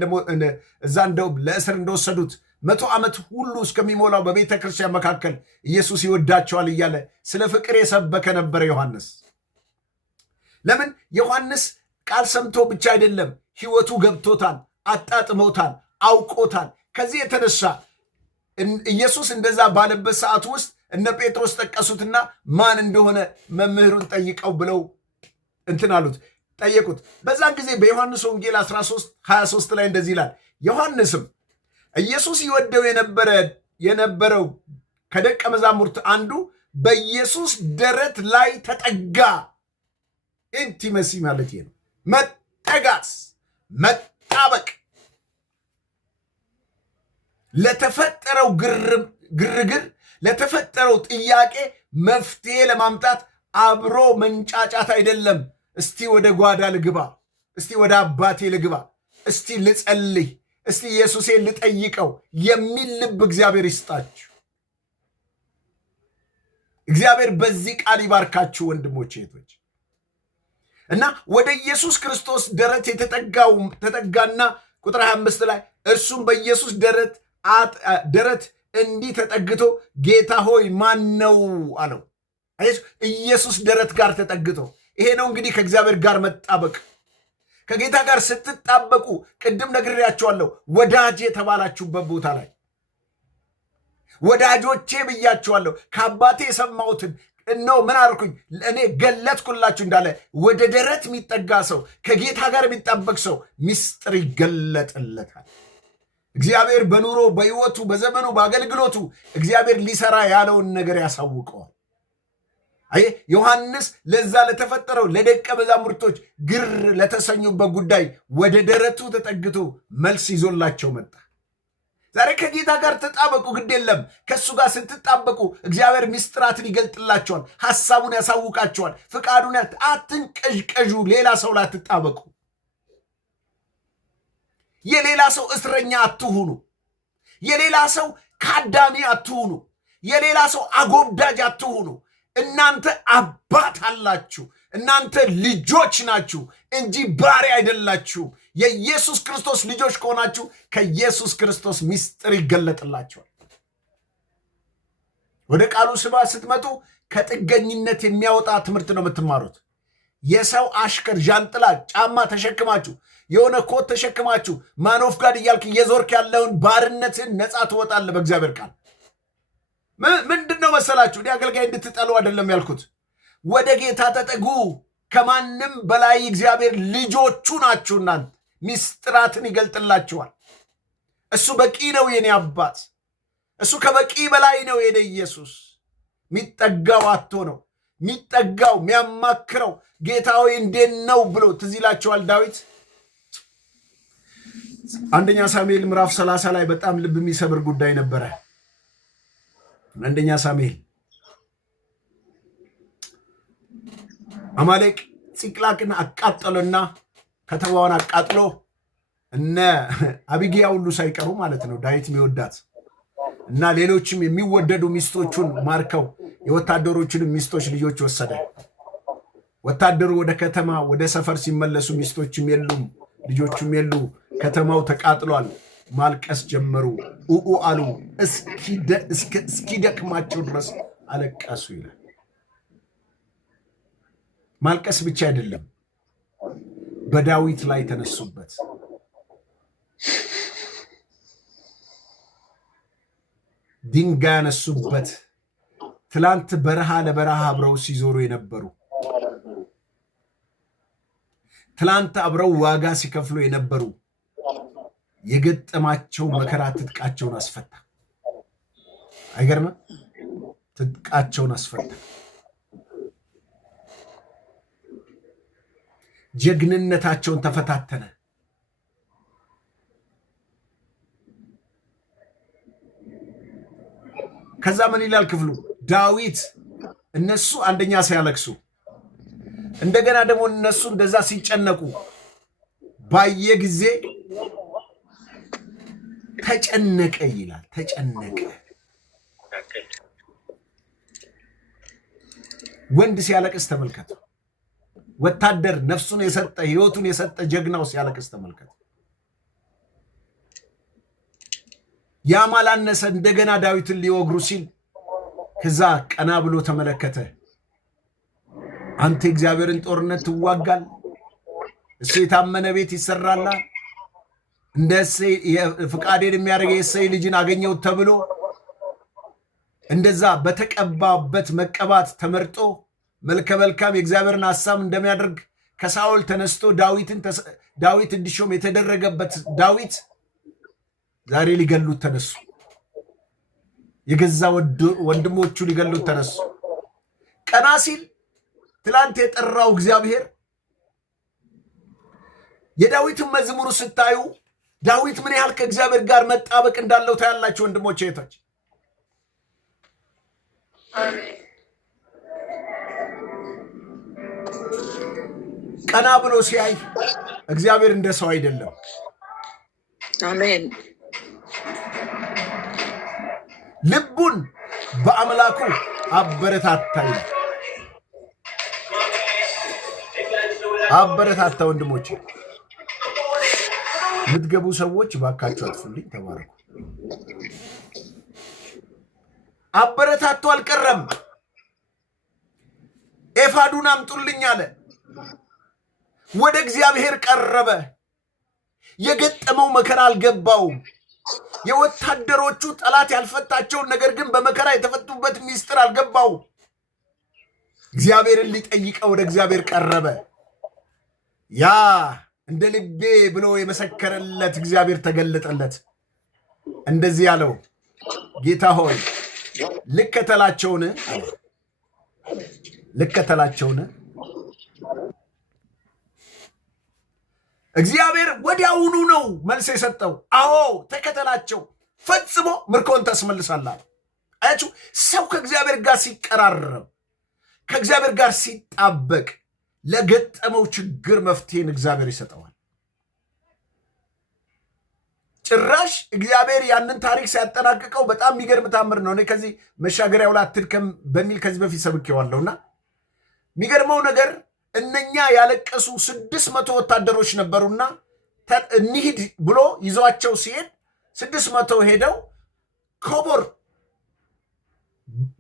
እዛ እንደው ለእስር እንደወሰዱት 100 ዓመት ሁሉ እስከሚሞላው በቤተክርስቲያን መካከል ኢየሱስ ይወዳቸዋል እያለ ስለ ፍቅር የሰበከ ነበረ ዮሐንስ። ለምን? ዮሐንስ ቃል ሰምቶ ብቻ አይደለም፣ ህይወቱ ገብቶታል፣ አጣጥሞታል፣ አውቆታል። ከዚህ የተነሳ ኢየሱስ እንደዛ ባለበት ሰዓት ውስጥ እነ ጴጥሮስ ጠቀሱትና ማን እንደሆነ መምህሩን ጠይቀው ብለው እንትን አሉት፣ ጠየቁት። በዛን ጊዜ በዮሐንስ ወንጌል 13:23 ላይ እንደዚህ ይላል፣ ዮሐንስም ኢየሱስ ይወደው የነበረው ከደቀ መዛሙርት አንዱ በኢየሱስ ደረት ላይ ተጠጋ። ኢንቲመሲ ማለት ነው፣ መጠጋት፣ መጣበቅ፣ ለተፈጠረው ግርግር፣ ለተፈጠረው ጥያቄ መፍትሄ ለማምጣት አብሮ መንጫጫት አይደለም። እስቲ ወደ ጓዳ ልግባ፣ እስቲ ወደ አባቴ ልግባ፣ እስቲ ልጸልይ፣ እስቲ ኢየሱሴን ልጠይቀው የሚል ልብ እግዚአብሔር ይስጣችሁ። እግዚአብሔር በዚህ ቃል ይባርካችሁ ወንድሞች እህቶች። እና ወደ ኢየሱስ ክርስቶስ ደረት ተጠጋና ቁጥር 25 ላይ እርሱም በኢየሱስ ደረት እንዲህ ተጠግቶ ጌታ ሆይ ማን ነው አለው። ኢየሱስ ደረት ጋር ተጠግቶ፣ ይሄ ነው እንግዲህ ከእግዚአብሔር ጋር መጣበቅ። ከጌታ ጋር ስትጣበቁ ቅድም ነግሬያቸዋለሁ፣ ወዳጅ የተባላችሁበት ቦታ ላይ ወዳጆቼ ብያችኋለሁ፣ ከአባቴ የሰማሁትን እነሆ ምን አልኩኝ እኔ ገለጥኩላችሁ እንዳለ ወደ ደረት የሚጠጋ ሰው፣ ከጌታ ጋር የሚጣበቅ ሰው ምስጢር ይገለጥለታል። እግዚአብሔር በኑሮ በሕይወቱ በዘመኑ በአገልግሎቱ እግዚአብሔር ሊሰራ ያለውን ነገር ያሳውቀዋል። አይ ዮሐንስ ለዛ ለተፈጠረው ለደቀ መዛሙርቶች ግር ለተሰኙበት ጉዳይ ወደ ደረቱ ተጠግቶ መልስ ይዞላቸው መጣ። ዛሬ ከጌታ ጋር ተጣበቁ፣ ግድ የለም። ከእሱ ጋር ስትጣበቁ እግዚአብሔር ምስጢራትን ይገልጥላቸዋል፣ ሐሳቡን ያሳውቃቸዋል፣ ፍቃዱን አትንቀዥቀዡ። ሌላ ሰው ላይ አትጣበቁ። የሌላ ሰው እስረኛ አትሁኑ። የሌላ ሰው ካዳሚ አትሁኑ። የሌላ ሰው አጎብዳጅ አትሁኑ። እናንተ አባት አላችሁ። እናንተ ልጆች ናችሁ እንጂ ባሪያ አይደላችሁ። የኢየሱስ ክርስቶስ ልጆች ከሆናችሁ ከኢየሱስ ክርስቶስ ምስጢር ይገለጥላቸዋል። ወደ ቃሉ ስባ ስትመጡ ከጥገኝነት የሚያወጣ ትምህርት ነው የምትማሩት። የሰው አሽከር ዣንጥላ ጫማ ተሸክማችሁ የሆነ ኮት ተሸክማችሁ ማኖፍ ጋር እያልክ እየዞርክ ያለውን ባርነትን ነፃ ትወጣለህ በእግዚአብሔር ቃል። ምንድን ነው መሰላችሁ? እኔ አገልጋይ እንድትጠሉ አይደለም ያልኩት። ወደ ጌታ ተጠጉ። ከማንም በላይ እግዚአብሔር ልጆቹ ናችሁ። እናንተ ምስጢራትን ይገልጥላችኋል። እሱ በቂ ነው የኔ አባት። እሱ ከበቂ በላይ ነው የኔ ኢየሱስ። የሚጠጋው አቶ ነው የሚጠጋው የሚያማክረው ጌታዊ እንዴት ነው ብሎ ትዝ ይላችኋል ዳዊት አንደኛ ሳሙኤል ምዕራፍ 30 ላይ በጣም ልብ የሚሰብር ጉዳይ ነበረ። አንደኛ ሳሙኤል አማሌቅ ጽቅላቅን አቃጠለና ከተማዋን አቃጥሎ እነ አቢግያ ሁሉ ሳይቀሩ ማለት ነው ዳዊት የሚወዳት እና ሌሎችም የሚወደዱ ሚስቶቹን ማርከው የወታደሮቹን ሚስቶች ልጆች ወሰደ። ወታደሩ ወደ ከተማ ወደ ሰፈር ሲመለሱ ሚስቶችም የሉም ልጆችም የሉ። ከተማው ተቃጥሏል። ማልቀስ ጀመሩ። ኡኡ አሉ እስኪደክማቸው ድረስ አለቀሱ ይላል። ማልቀስ ብቻ አይደለም፣ በዳዊት ላይ ተነሱበት። ድንጋይ ያነሱበት። ትላንት በረሃ ለበረሃ አብረው ሲዞሩ የነበሩ፣ ትላንት አብረው ዋጋ ሲከፍሉ የነበሩ የገጠማቸው መከራ ትጥቃቸውን አስፈታ። አይገርምም? ትጥቃቸውን አስፈታ። ጀግንነታቸውን ተፈታተነ። ከዛ ምን ይላል ክፍሉ? ዳዊት እነሱ አንደኛ ሲያለቅሱ እንደገና ደግሞ እነሱ እንደዛ ሲጨነቁ ባየ ጊዜ ተጨነቀ ይላል። ተጨነቀ። ወንድ ሲያለቅስ ተመልከቱ። ወታደር ነፍሱን የሰጠ ሕይወቱን የሰጠ ጀግናው ሲያለቅስ ተመልከቱ። ያማላነሰ እንደገና ዳዊትን ሊወግሩ ሲል ከዛ ቀና ብሎ ተመለከተ። አንተ እግዚአብሔርን ጦርነት ትዋጋል፣ እሱ የታመነ ቤት ይሰራላል፣ እንደ እሴይ ፍቃዴን የሚያደርግ የእሴይ ልጅን አገኘው ተብሎ እንደዛ በተቀባበት መቀባት ተመርጦ መልከ መልካም የእግዚአብሔርን ሐሳብ እንደሚያደርግ ከሳኦል ተነስቶ ዳዊት እንዲሾም የተደረገበት ዳዊት ዛሬ ሊገሉት ተነሱ። የገዛ ወንድሞቹ ሊገሉት ተነሱ። ቀና ሲል ትላንት የጠራው እግዚአብሔር የዳዊትን መዝሙር ስታዩ ዳዊት ምን ያህል ከእግዚአብሔር ጋር መጣበቅ እንዳለው ታያላችሁ ወንድሞች እህቶች። ቀና ብሎ ሲያይ እግዚአብሔር እንደ ሰው አይደለም። አሜን። ልቡን በአምላኩ አበረታታ ይላል። አበረታታ ወንድሞች፣ የምትገቡ ሰዎች ባካችሁ አጥፉልኝ፣ ተባረኩ። አበረታቱ አልቀረም። ኤፋዱን አምጡልኝ አለ። ወደ እግዚአብሔር ቀረበ። የገጠመው መከራ አልገባውም። የወታደሮቹ ጠላት ያልፈታቸውን ነገር ግን በመከራ የተፈቱበት ሚስጥር አልገባውም። እግዚአብሔርን ሊጠይቀው ወደ እግዚአብሔር ቀረበ። ያ እንደ ልቤ ብሎ የመሰከረለት እግዚአብሔር ተገለጠለት። እንደዚህ ያለው ጌታ ሆይ ልከተላቸውን አለ። ልከተላቸውን እግዚአብሔር ወዲያውኑ ነው መልስ የሰጠው። አዎ ተከተላቸው፣ ፈጽሞ ምርኮን ታስመልሳለህ። አያችሁ፣ ሰው ከእግዚአብሔር ጋር ሲቀራረብ፣ ከእግዚአብሔር ጋር ሲጣበቅ ለገጠመው ችግር መፍትሄን እግዚአብሔር ይሰጠዋል። ጭራሽ እግዚአብሔር ያንን ታሪክ ሲያጠናቅቀው በጣም የሚገርም ታምር ነው። እኔ ከዚህ መሻገሪያው ላይ አትድከም በሚል ከዚህ በፊት ሰብኬዋለሁና የሚገርመው ነገር እነኛ ያለቀሱ 600 ወታደሮች ነበሩና እንሂድ ብሎ ይዟቸው ሲሄድ 600 ሄደው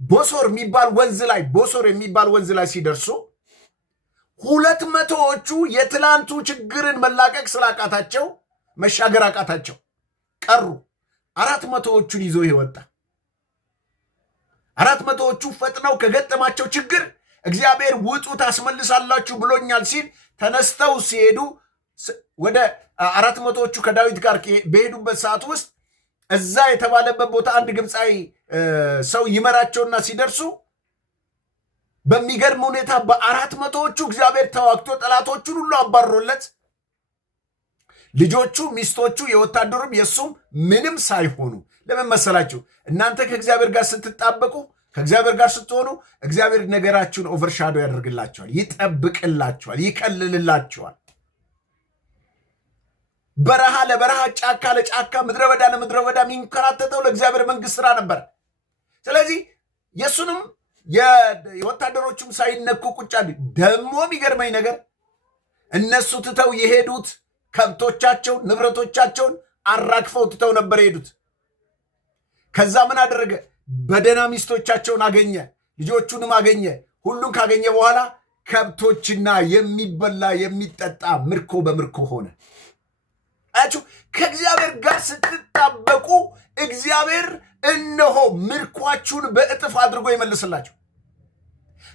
ቦሶር የሚባል ወንዝ ላይ ሲደርሱ 200ዎቹ የትላንቱ ችግርን መላቀቅ ስላቃታቸው መሻገር አቃታቸው፣ ቀሩ። 400ዎቹን ይዞ ይወጣ። 400ዎቹ ፈጥነው ከገጠማቸው ችግር እግዚአብሔር ውጡ ታስመልሳላችሁ ብሎኛል ሲል ተነስተው ሲሄዱ ወደ 400ዎቹ ከዳዊት ጋር በሄዱበት ሰዓት ውስጥ እዛ የተባለበት ቦታ አንድ ግብፃዊ ሰው ይመራቸውና ሲደርሱ በሚገርም ሁኔታ በ400ዎቹ እግዚአብሔር ተዋግቶ ጠላቶቹን ሁሉ አባሮለት ልጆቹ፣ ሚስቶቹ፣ የወታደሩም የሱም ምንም ሳይሆኑ። ለምን መሰላችሁ? እናንተ ከእግዚአብሔር ጋር ስትጣበቁ፣ ከእግዚአብሔር ጋር ስትሆኑ እግዚአብሔር ነገራችሁን ኦቨርሻዶ ያደርግላችኋል፣ ይጠብቅላችኋል፣ ይከልልላችኋል። በረሃ ለበረሃ፣ ጫካ ለጫካ፣ ምድረ በዳ ለምድረ በዳ የሚንከራተተው ለእግዚአብሔር መንግስት ስራ ነበር። ስለዚህ የእሱንም የወታደሮቹም ሳይነኩ ቁጫ። ደግሞ የሚገርመኝ ነገር እነሱ ትተው የሄዱት ከብቶቻቸውን ንብረቶቻቸውን አራግፈው ትተው ነበር የሄዱት። ከዛ ምን አደረገ? በደህና ሚስቶቻቸውን አገኘ፣ ልጆቹንም አገኘ። ሁሉን ካገኘ በኋላ ከብቶችና የሚበላ የሚጠጣ ምርኮ በምርኮ ሆነ። አያችሁ፣ ከእግዚአብሔር ጋር ስትጣበቁ እግዚአብሔር እነሆ ምርኳችሁን በእጥፍ አድርጎ ይመልስላችሁ።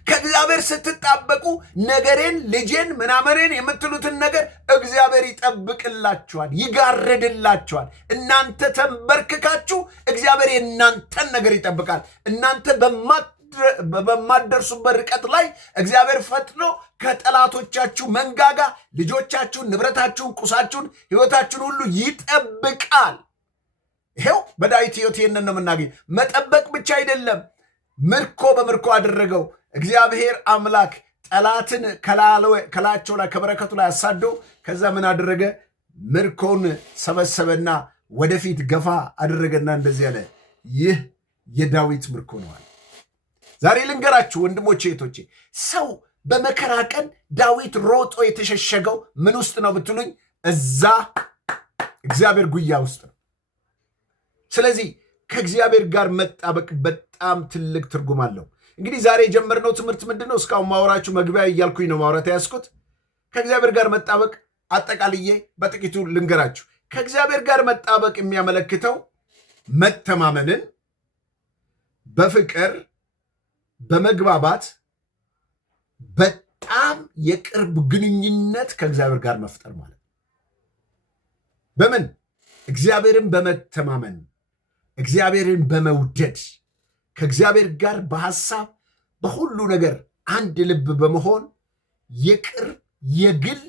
ከእግዚአብሔር ስትጣበቁ ነገሬን፣ ልጄን፣ ምናምኔን የምትሉትን ነገር እግዚአብሔር ይጠብቅላችኋል፣ ይጋርድላችኋል። እናንተ ተንበርክካችሁ እግዚአብሔር የእናንተን ነገር ይጠብቃል። እናንተ በማትደርሱበት ርቀት ላይ እግዚአብሔር ፈጥኖ ከጠላቶቻችሁ መንጋጋ ልጆቻችሁን፣ ንብረታችሁን፣ ቁሳችሁን፣ ሕይወታችሁን ሁሉ ይጠብቃል። ይሄው በዳዊት ሕይወት ይህንን ነው የምናገኝ። መጠበቅ ብቻ አይደለም፣ ምርኮ በምርኮ አደረገው። እግዚአብሔር አምላክ ጠላትን ከላያቸው ላይ ከበረከቱ ላይ አሳዶ ከዛ ምን አደረገ? ምርኮን ሰበሰበና ወደፊት ገፋ አደረገና እንደዚህ ያለ፣ ይህ የዳዊት ምርኮ ነዋል። ዛሬ ልንገራችሁ ወንድሞቼ እህቶቼ፣ ሰው በመከራ ቀን ዳዊት ሮጦ የተሸሸገው ምን ውስጥ ነው ብትሉኝ፣ እዛ እግዚአብሔር ጉያ ውስጥ ነው። ስለዚህ ከእግዚአብሔር ጋር መጣበቅ በጣም ትልቅ ትርጉም አለው። እንግዲህ ዛሬ የጀመርነው ትምህርት ምንድን ነው? እስካሁን ማወራችሁ መግቢያ እያልኩኝ ነው ማውራት ያስኩት። ከእግዚአብሔር ጋር መጣበቅ አጠቃልዬ በጥቂቱ ልንገራችሁ። ከእግዚአብሔር ጋር መጣበቅ የሚያመለክተው መተማመንን፣ በፍቅር በመግባባት በጣም የቅርብ ግንኙነት ከእግዚአብሔር ጋር መፍጠር ማለት ነው። በምን? እግዚአብሔርን በመተማመን እግዚአብሔርን በመውደድ ከእግዚአብሔር ጋር በሐሳብ በሁሉ ነገር አንድ ልብ በመሆን የቅርብ የግል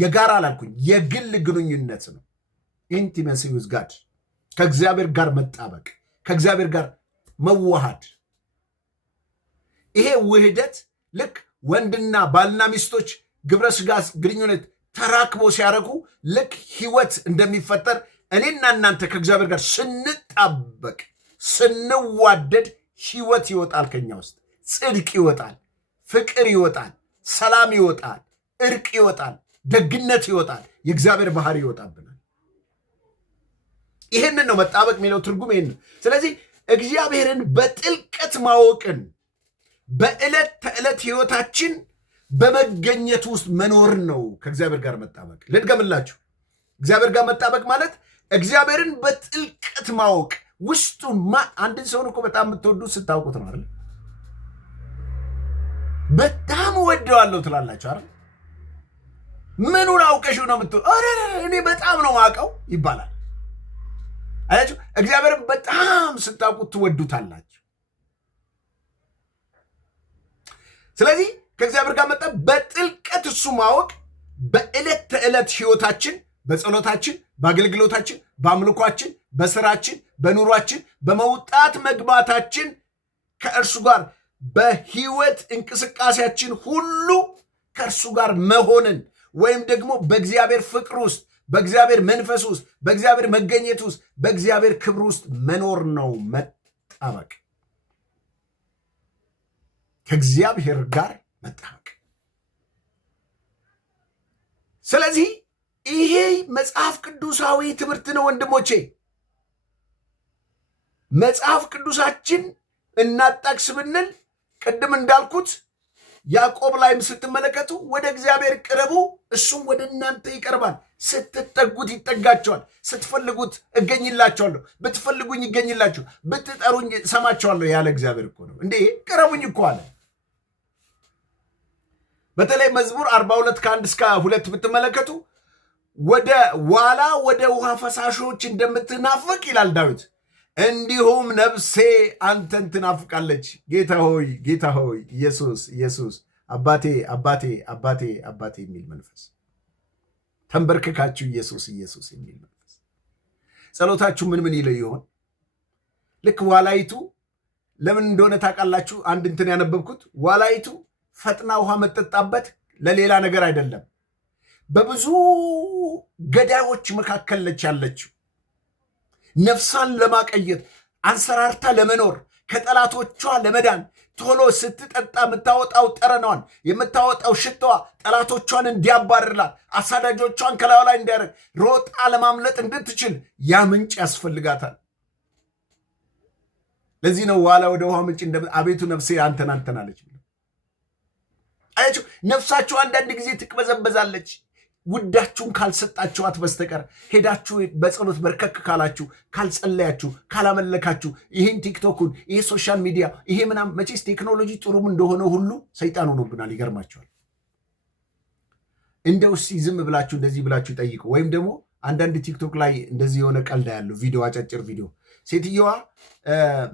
የጋራ አላልኩኝ፣ የግል ግንኙነት ነው። ኢንቲመሲ ዊዝ ጋድ፣ ከእግዚአብሔር ጋር መጣበቅ፣ ከእግዚአብሔር ጋር መዋሃድ። ይሄ ውህደት ልክ ወንድና ባልና ሚስቶች ግብረ ሥጋ ግንኙነት ተራክቦ ሲያደርጉ ልክ ህይወት እንደሚፈጠር እኔና እናንተ ከእግዚአብሔር ጋር ስንጣበቅ ስንዋደድ ህይወት ይወጣል። ከኛ ውስጥ ጽድቅ ይወጣል፣ ፍቅር ይወጣል፣ ሰላም ይወጣል፣ እርቅ ይወጣል፣ ደግነት ይወጣል፣ የእግዚአብሔር ባህሪ ይወጣብናል። ይህንን ነው መጣበቅ የሚለው ትርጉም ይህን ነው። ስለዚህ እግዚአብሔርን በጥልቀት ማወቅን በዕለት ተዕለት ህይወታችን በመገኘት ውስጥ መኖር ነው ከእግዚአብሔር ጋር መጣበቅ። ልድገምላችሁ። እግዚአብሔር ጋር መጣበቅ ማለት እግዚአብሔርን በጥልቀት ማወቅ ውስጡን አንድን ሰውን እኮ በጣም የምትወዱት ስታውቁት ነው አይደል? በጣም እወደዋለሁ ትላላችሁ አይደል? ምኑን አውቀሽው ነው እኔ በጣም ነው ማውቀው ይባላል። አያችሁ፣ እግዚአብሔርን በጣም ስታውቁት ትወዱታላችሁ። ስለዚህ ከእግዚአብሔር ጋር መጣ በጥልቀት እሱ ማወቅ በዕለት ተዕለት ህይወታችን፣ በጸሎታችን፣ በአገልግሎታችን፣ በአምልኳችን፣ በስራችን፣ በኑሯችን፣ በመውጣት መግባታችን ከእርሱ ጋር በህይወት እንቅስቃሴያችን ሁሉ ከእርሱ ጋር መሆንን ወይም ደግሞ በእግዚአብሔር ፍቅር ውስጥ፣ በእግዚአብሔር መንፈስ ውስጥ፣ በእግዚአብሔር መገኘት ውስጥ፣ በእግዚአብሔር ክብር ውስጥ መኖር ነው መጣበቅ። ከእግዚአብሔር ጋር መጣበቅ። ስለዚህ ይሄ መጽሐፍ ቅዱሳዊ ትምህርት ነው ወንድሞቼ። መጽሐፍ ቅዱሳችን እናጣቅስ ብንል ቅድም እንዳልኩት ያዕቆብ ላይም ስትመለከቱ ወደ እግዚአብሔር ቅረቡ እሱም ወደ እናንተ ይቀርባል፣ ስትጠጉት ይጠጋቸዋል፣ ስትፈልጉት እገኝላቸዋለሁ፣ ብትፈልጉኝ ይገኝላችሁ፣ ብትጠሩኝ ሰማቸዋለሁ ያለ እግዚአብሔር እኮ ነው። እንዴ ቅረቡኝ እኮ አለ። በተለይ መዝሙር 42 ከ1 እስከ 2 ብትመለከቱ ወደ ዋላ ወደ ውሃ ፈሳሾች እንደምትናፍቅ ይላል ዳዊት፣ እንዲሁም ነፍሴ አንተን ትናፍቃለች። ጌታ ሆይ ጌታ ሆይ፣ ኢየሱስ ኢየሱስ፣ አባቴ አባቴ አባቴ አባቴ የሚል መንፈስ፣ ተንበርክካችሁ ኢየሱስ ኢየሱስ የሚል መንፈስ። ጸሎታችሁ ምን ይለው ይሆን? ልክ ዋላይቱ ለምን እንደሆነ ታውቃላችሁ? አንድ እንትን ያነበብኩት ዋላይቱ ፈጥና ውሃ መጠጣበት ለሌላ ነገር አይደለም። በብዙ ገዳዮች መካከል ነች ያለችው። ነፍሳን ለማቀየት አንሰራርታ ለመኖር ከጠላቶቿ ለመዳን ቶሎ ስትጠጣ የምታወጣው ጠረኗን የምታወጣው ሽታዋ ጠላቶቿን እንዲያባርላት አሳዳጆቿን ከላዩ ላይ እንዲያደርግ ሮጣ ለማምለጥ እንድትችል ያ ምንጭ ያስፈልጋታል። ለዚህ ነው ዋላ ወደ ውሃ ምንጭ አቤቱ ነፍሴ አንተን አንተን አለች። አያችሁ፣ ነፍሳችሁ አንዳንድ ጊዜ ትቅበዘበዛለች። ውዳችሁን ካልሰጣችኋት በስተቀር ሄዳችሁ በጸሎት በርከክ ካላችሁ፣ ካልጸለያችሁ፣ ካላመለካችሁ፣ ይህን ቲክቶኩን፣ ይሄ ሶሻል ሚዲያ፣ ይሄ ምናምን መቼስ ቴክኖሎጂ ጥሩም እንደሆነ ሁሉ ሰይጣን ሆኖብናል። ይገርማችኋል። እንደው እስኪ ዝም ብላችሁ እንደዚህ ብላችሁ ጠይቁ። ወይም ደግሞ አንዳንድ ቲክቶክ ላይ እንደዚህ የሆነ ቀልዳ ያለው ቪዲዮ፣ አጫጭር ቪዲዮ፣ ሴትየዋ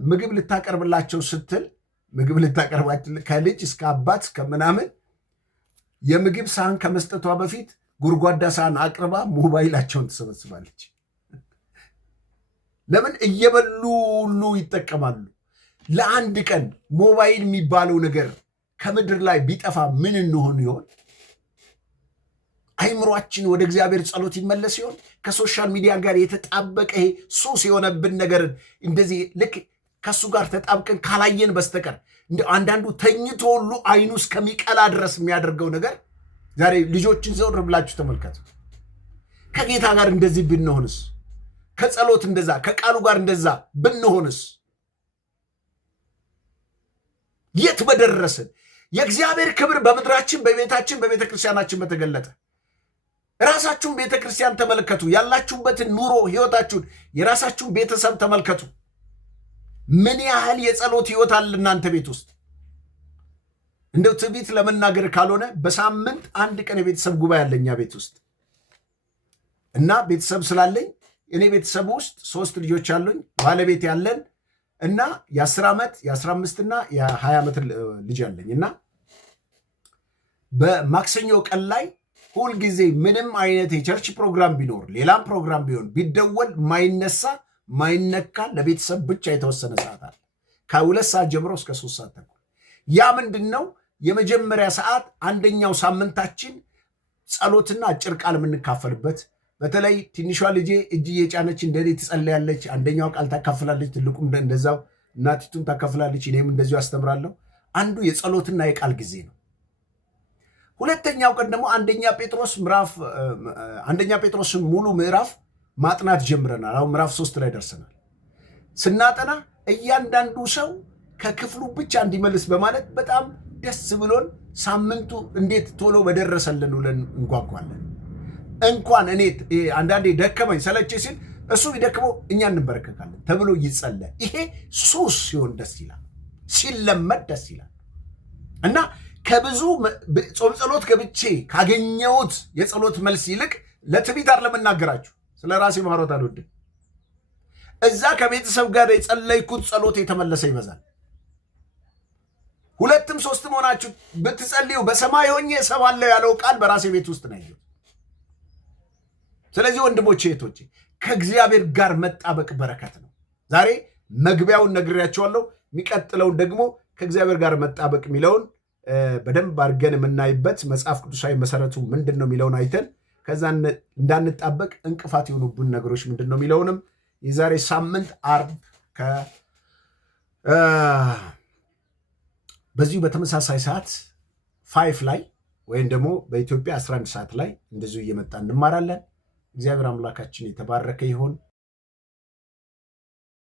ምግብ ልታቀርብላቸው ስትል ምግብ ልታቀርባቸው ከልጅ እስከ አባት ከምናምን የምግብ ሳህን ከመስጠቷ በፊት ጉድጓዳ ሳህን አቅርባ ሞባይላቸውን ትሰበስባለች። ለምን? እየበሉ ሁሉ ይጠቀማሉ። ለአንድ ቀን ሞባይል የሚባለው ነገር ከምድር ላይ ቢጠፋ ምን እንሆን ይሆን? አይምሯችን ወደ እግዚአብሔር ጸሎት ይመለስ ይሆን? ከሶሻል ሚዲያ ጋር የተጣበቀ ይሄ ሱስ የሆነብን ነገርን እንደዚህ ልክ ከሱ ጋር ተጣብቀን ካላየን በስተቀር አንዳንዱ ተኝቶ ሁሉ አይኑ እስከሚቀላ ድረስ የሚያደርገው ነገር ዛሬ ልጆችን ዘውር ብላችሁ ተመልከቱ። ከጌታ ጋር እንደዚህ ብንሆንስ? ከጸሎት እንደዛ ከቃሉ ጋር እንደዛ ብንሆንስ የት በደረስን? የእግዚአብሔር ክብር በምድራችን፣ በቤታችን፣ በቤተ ክርስቲያናችን በተገለጠ። ራሳችሁን ቤተ ክርስቲያን ተመልከቱ። ያላችሁበትን ኑሮ ህይወታችሁን፣ የራሳችሁን ቤተሰብ ተመልከቱ። ምን ያህል የጸሎት ህይወት አለ እናንተ ቤት ውስጥ? እንደው ትዕቢት ለመናገር ካልሆነ በሳምንት አንድ ቀን የቤተሰብ ጉባኤ አለ እኛ ቤት ውስጥ እና ቤተሰብ ስላለኝ እኔ ቤተሰብ ውስጥ 3 ልጆች አሉኝ፣ ባለቤት ያለን እና የ10 ዓመት የ15 እና የ20 ዓመት ልጅ አለኝ እና በማክሰኞ ቀን ላይ ሁልጊዜ ምንም አይነት የቸርች ፕሮግራም ቢኖር ሌላም ፕሮግራም ቢሆን ቢደወል ማይነሳ ማይነካ ለቤተሰብ ብቻ የተወሰነ ሰዓት አለ። ከ2 ሰዓት ጀምሮ እስከ 3 ሰዓት ተኩል። ያ ምንድን ነው? የመጀመሪያ ሰዓት አንደኛው ሳምንታችን ጸሎትና አጭር ቃል የምንካፈልበት። በተለይ ትንሿ ልጄ እጅ እየጫነች እንደኔ ትጸልያለች። አንደኛው ቃል ታካፍላለች፣ ትልቁም እንደዛው እናቲቱም ታካፍላለች፣ እኔም እንደዚሁ አስተምራለሁ። አንዱ የጸሎትና የቃል ጊዜ ነው። ሁለተኛው ቀን ደግሞ አንደኛ ጴጥሮስን ሙሉ ምዕራፍ ማጥናት ጀምረናል። አሁን ምዕራፍ 3 ላይ ደርሰናል። ስናጠና እያንዳንዱ ሰው ከክፍሉ ብቻ እንዲመልስ በማለት በጣም ደስ ብሎን ሳምንቱ እንዴት ቶሎ በደረሰልን ብለን እንጓጓለን። እንኳን እኔ አንዳንዴ ደከመኝ ሰለቼ ሲል እሱ ቢደክመው እኛ እንበረከካለን ተብሎ ይጸለይ። ይሄ ሱስ ሲሆን ደስ ይላል፣ ሲለመድ ደስ ይላል እና ከብዙ ጾም ጸሎት ገብቼ ካገኘሁት የጸሎት መልስ ይልቅ ለትዕቢት አይደለም የምናገራችሁ፣ ስለ ራሴ ማውራት አልወድም። እዛ ከቤተሰብ ጋር የጸለይኩት ጸሎት የተመለሰ ይበዛል። 2ም 3ም ሆናችሁ ብትጸልዩ በሰማይ ሆኜ እሰማለሁ ያለው ቃል በራሴ ቤት ውስጥ ነው ያለው። ስለዚህ ወንድሞቼ እህቶቼ፣ ከእግዚአብሔር ጋር መጣበቅ በረከት ነው። ዛሬ መግቢያውን ነግሬያቸዋለሁ። የሚቀጥለውን ደግሞ ከእግዚአብሔር ጋር መጣበቅ የሚለውን በደንብ አድርገን የምናይበት መጽሐፍ ቅዱሳዊ መሰረቱ ምንድን ነው የሚለውን አይተን ከዛ እንዳንጣበቅ እንቅፋት የሆኑብን ነገሮች ምንድን ነው የሚለውንም የዛሬ ሳምንት አርብ በዚሁ በተመሳሳይ ሰዓት 5 ላይ ወይም ደግሞ በኢትዮጵያ 11 ሰዓት ላይ እንደዚሁ እየመጣ እንማራለን። እግዚአብሔር አምላካችን የተባረከ ይሆን።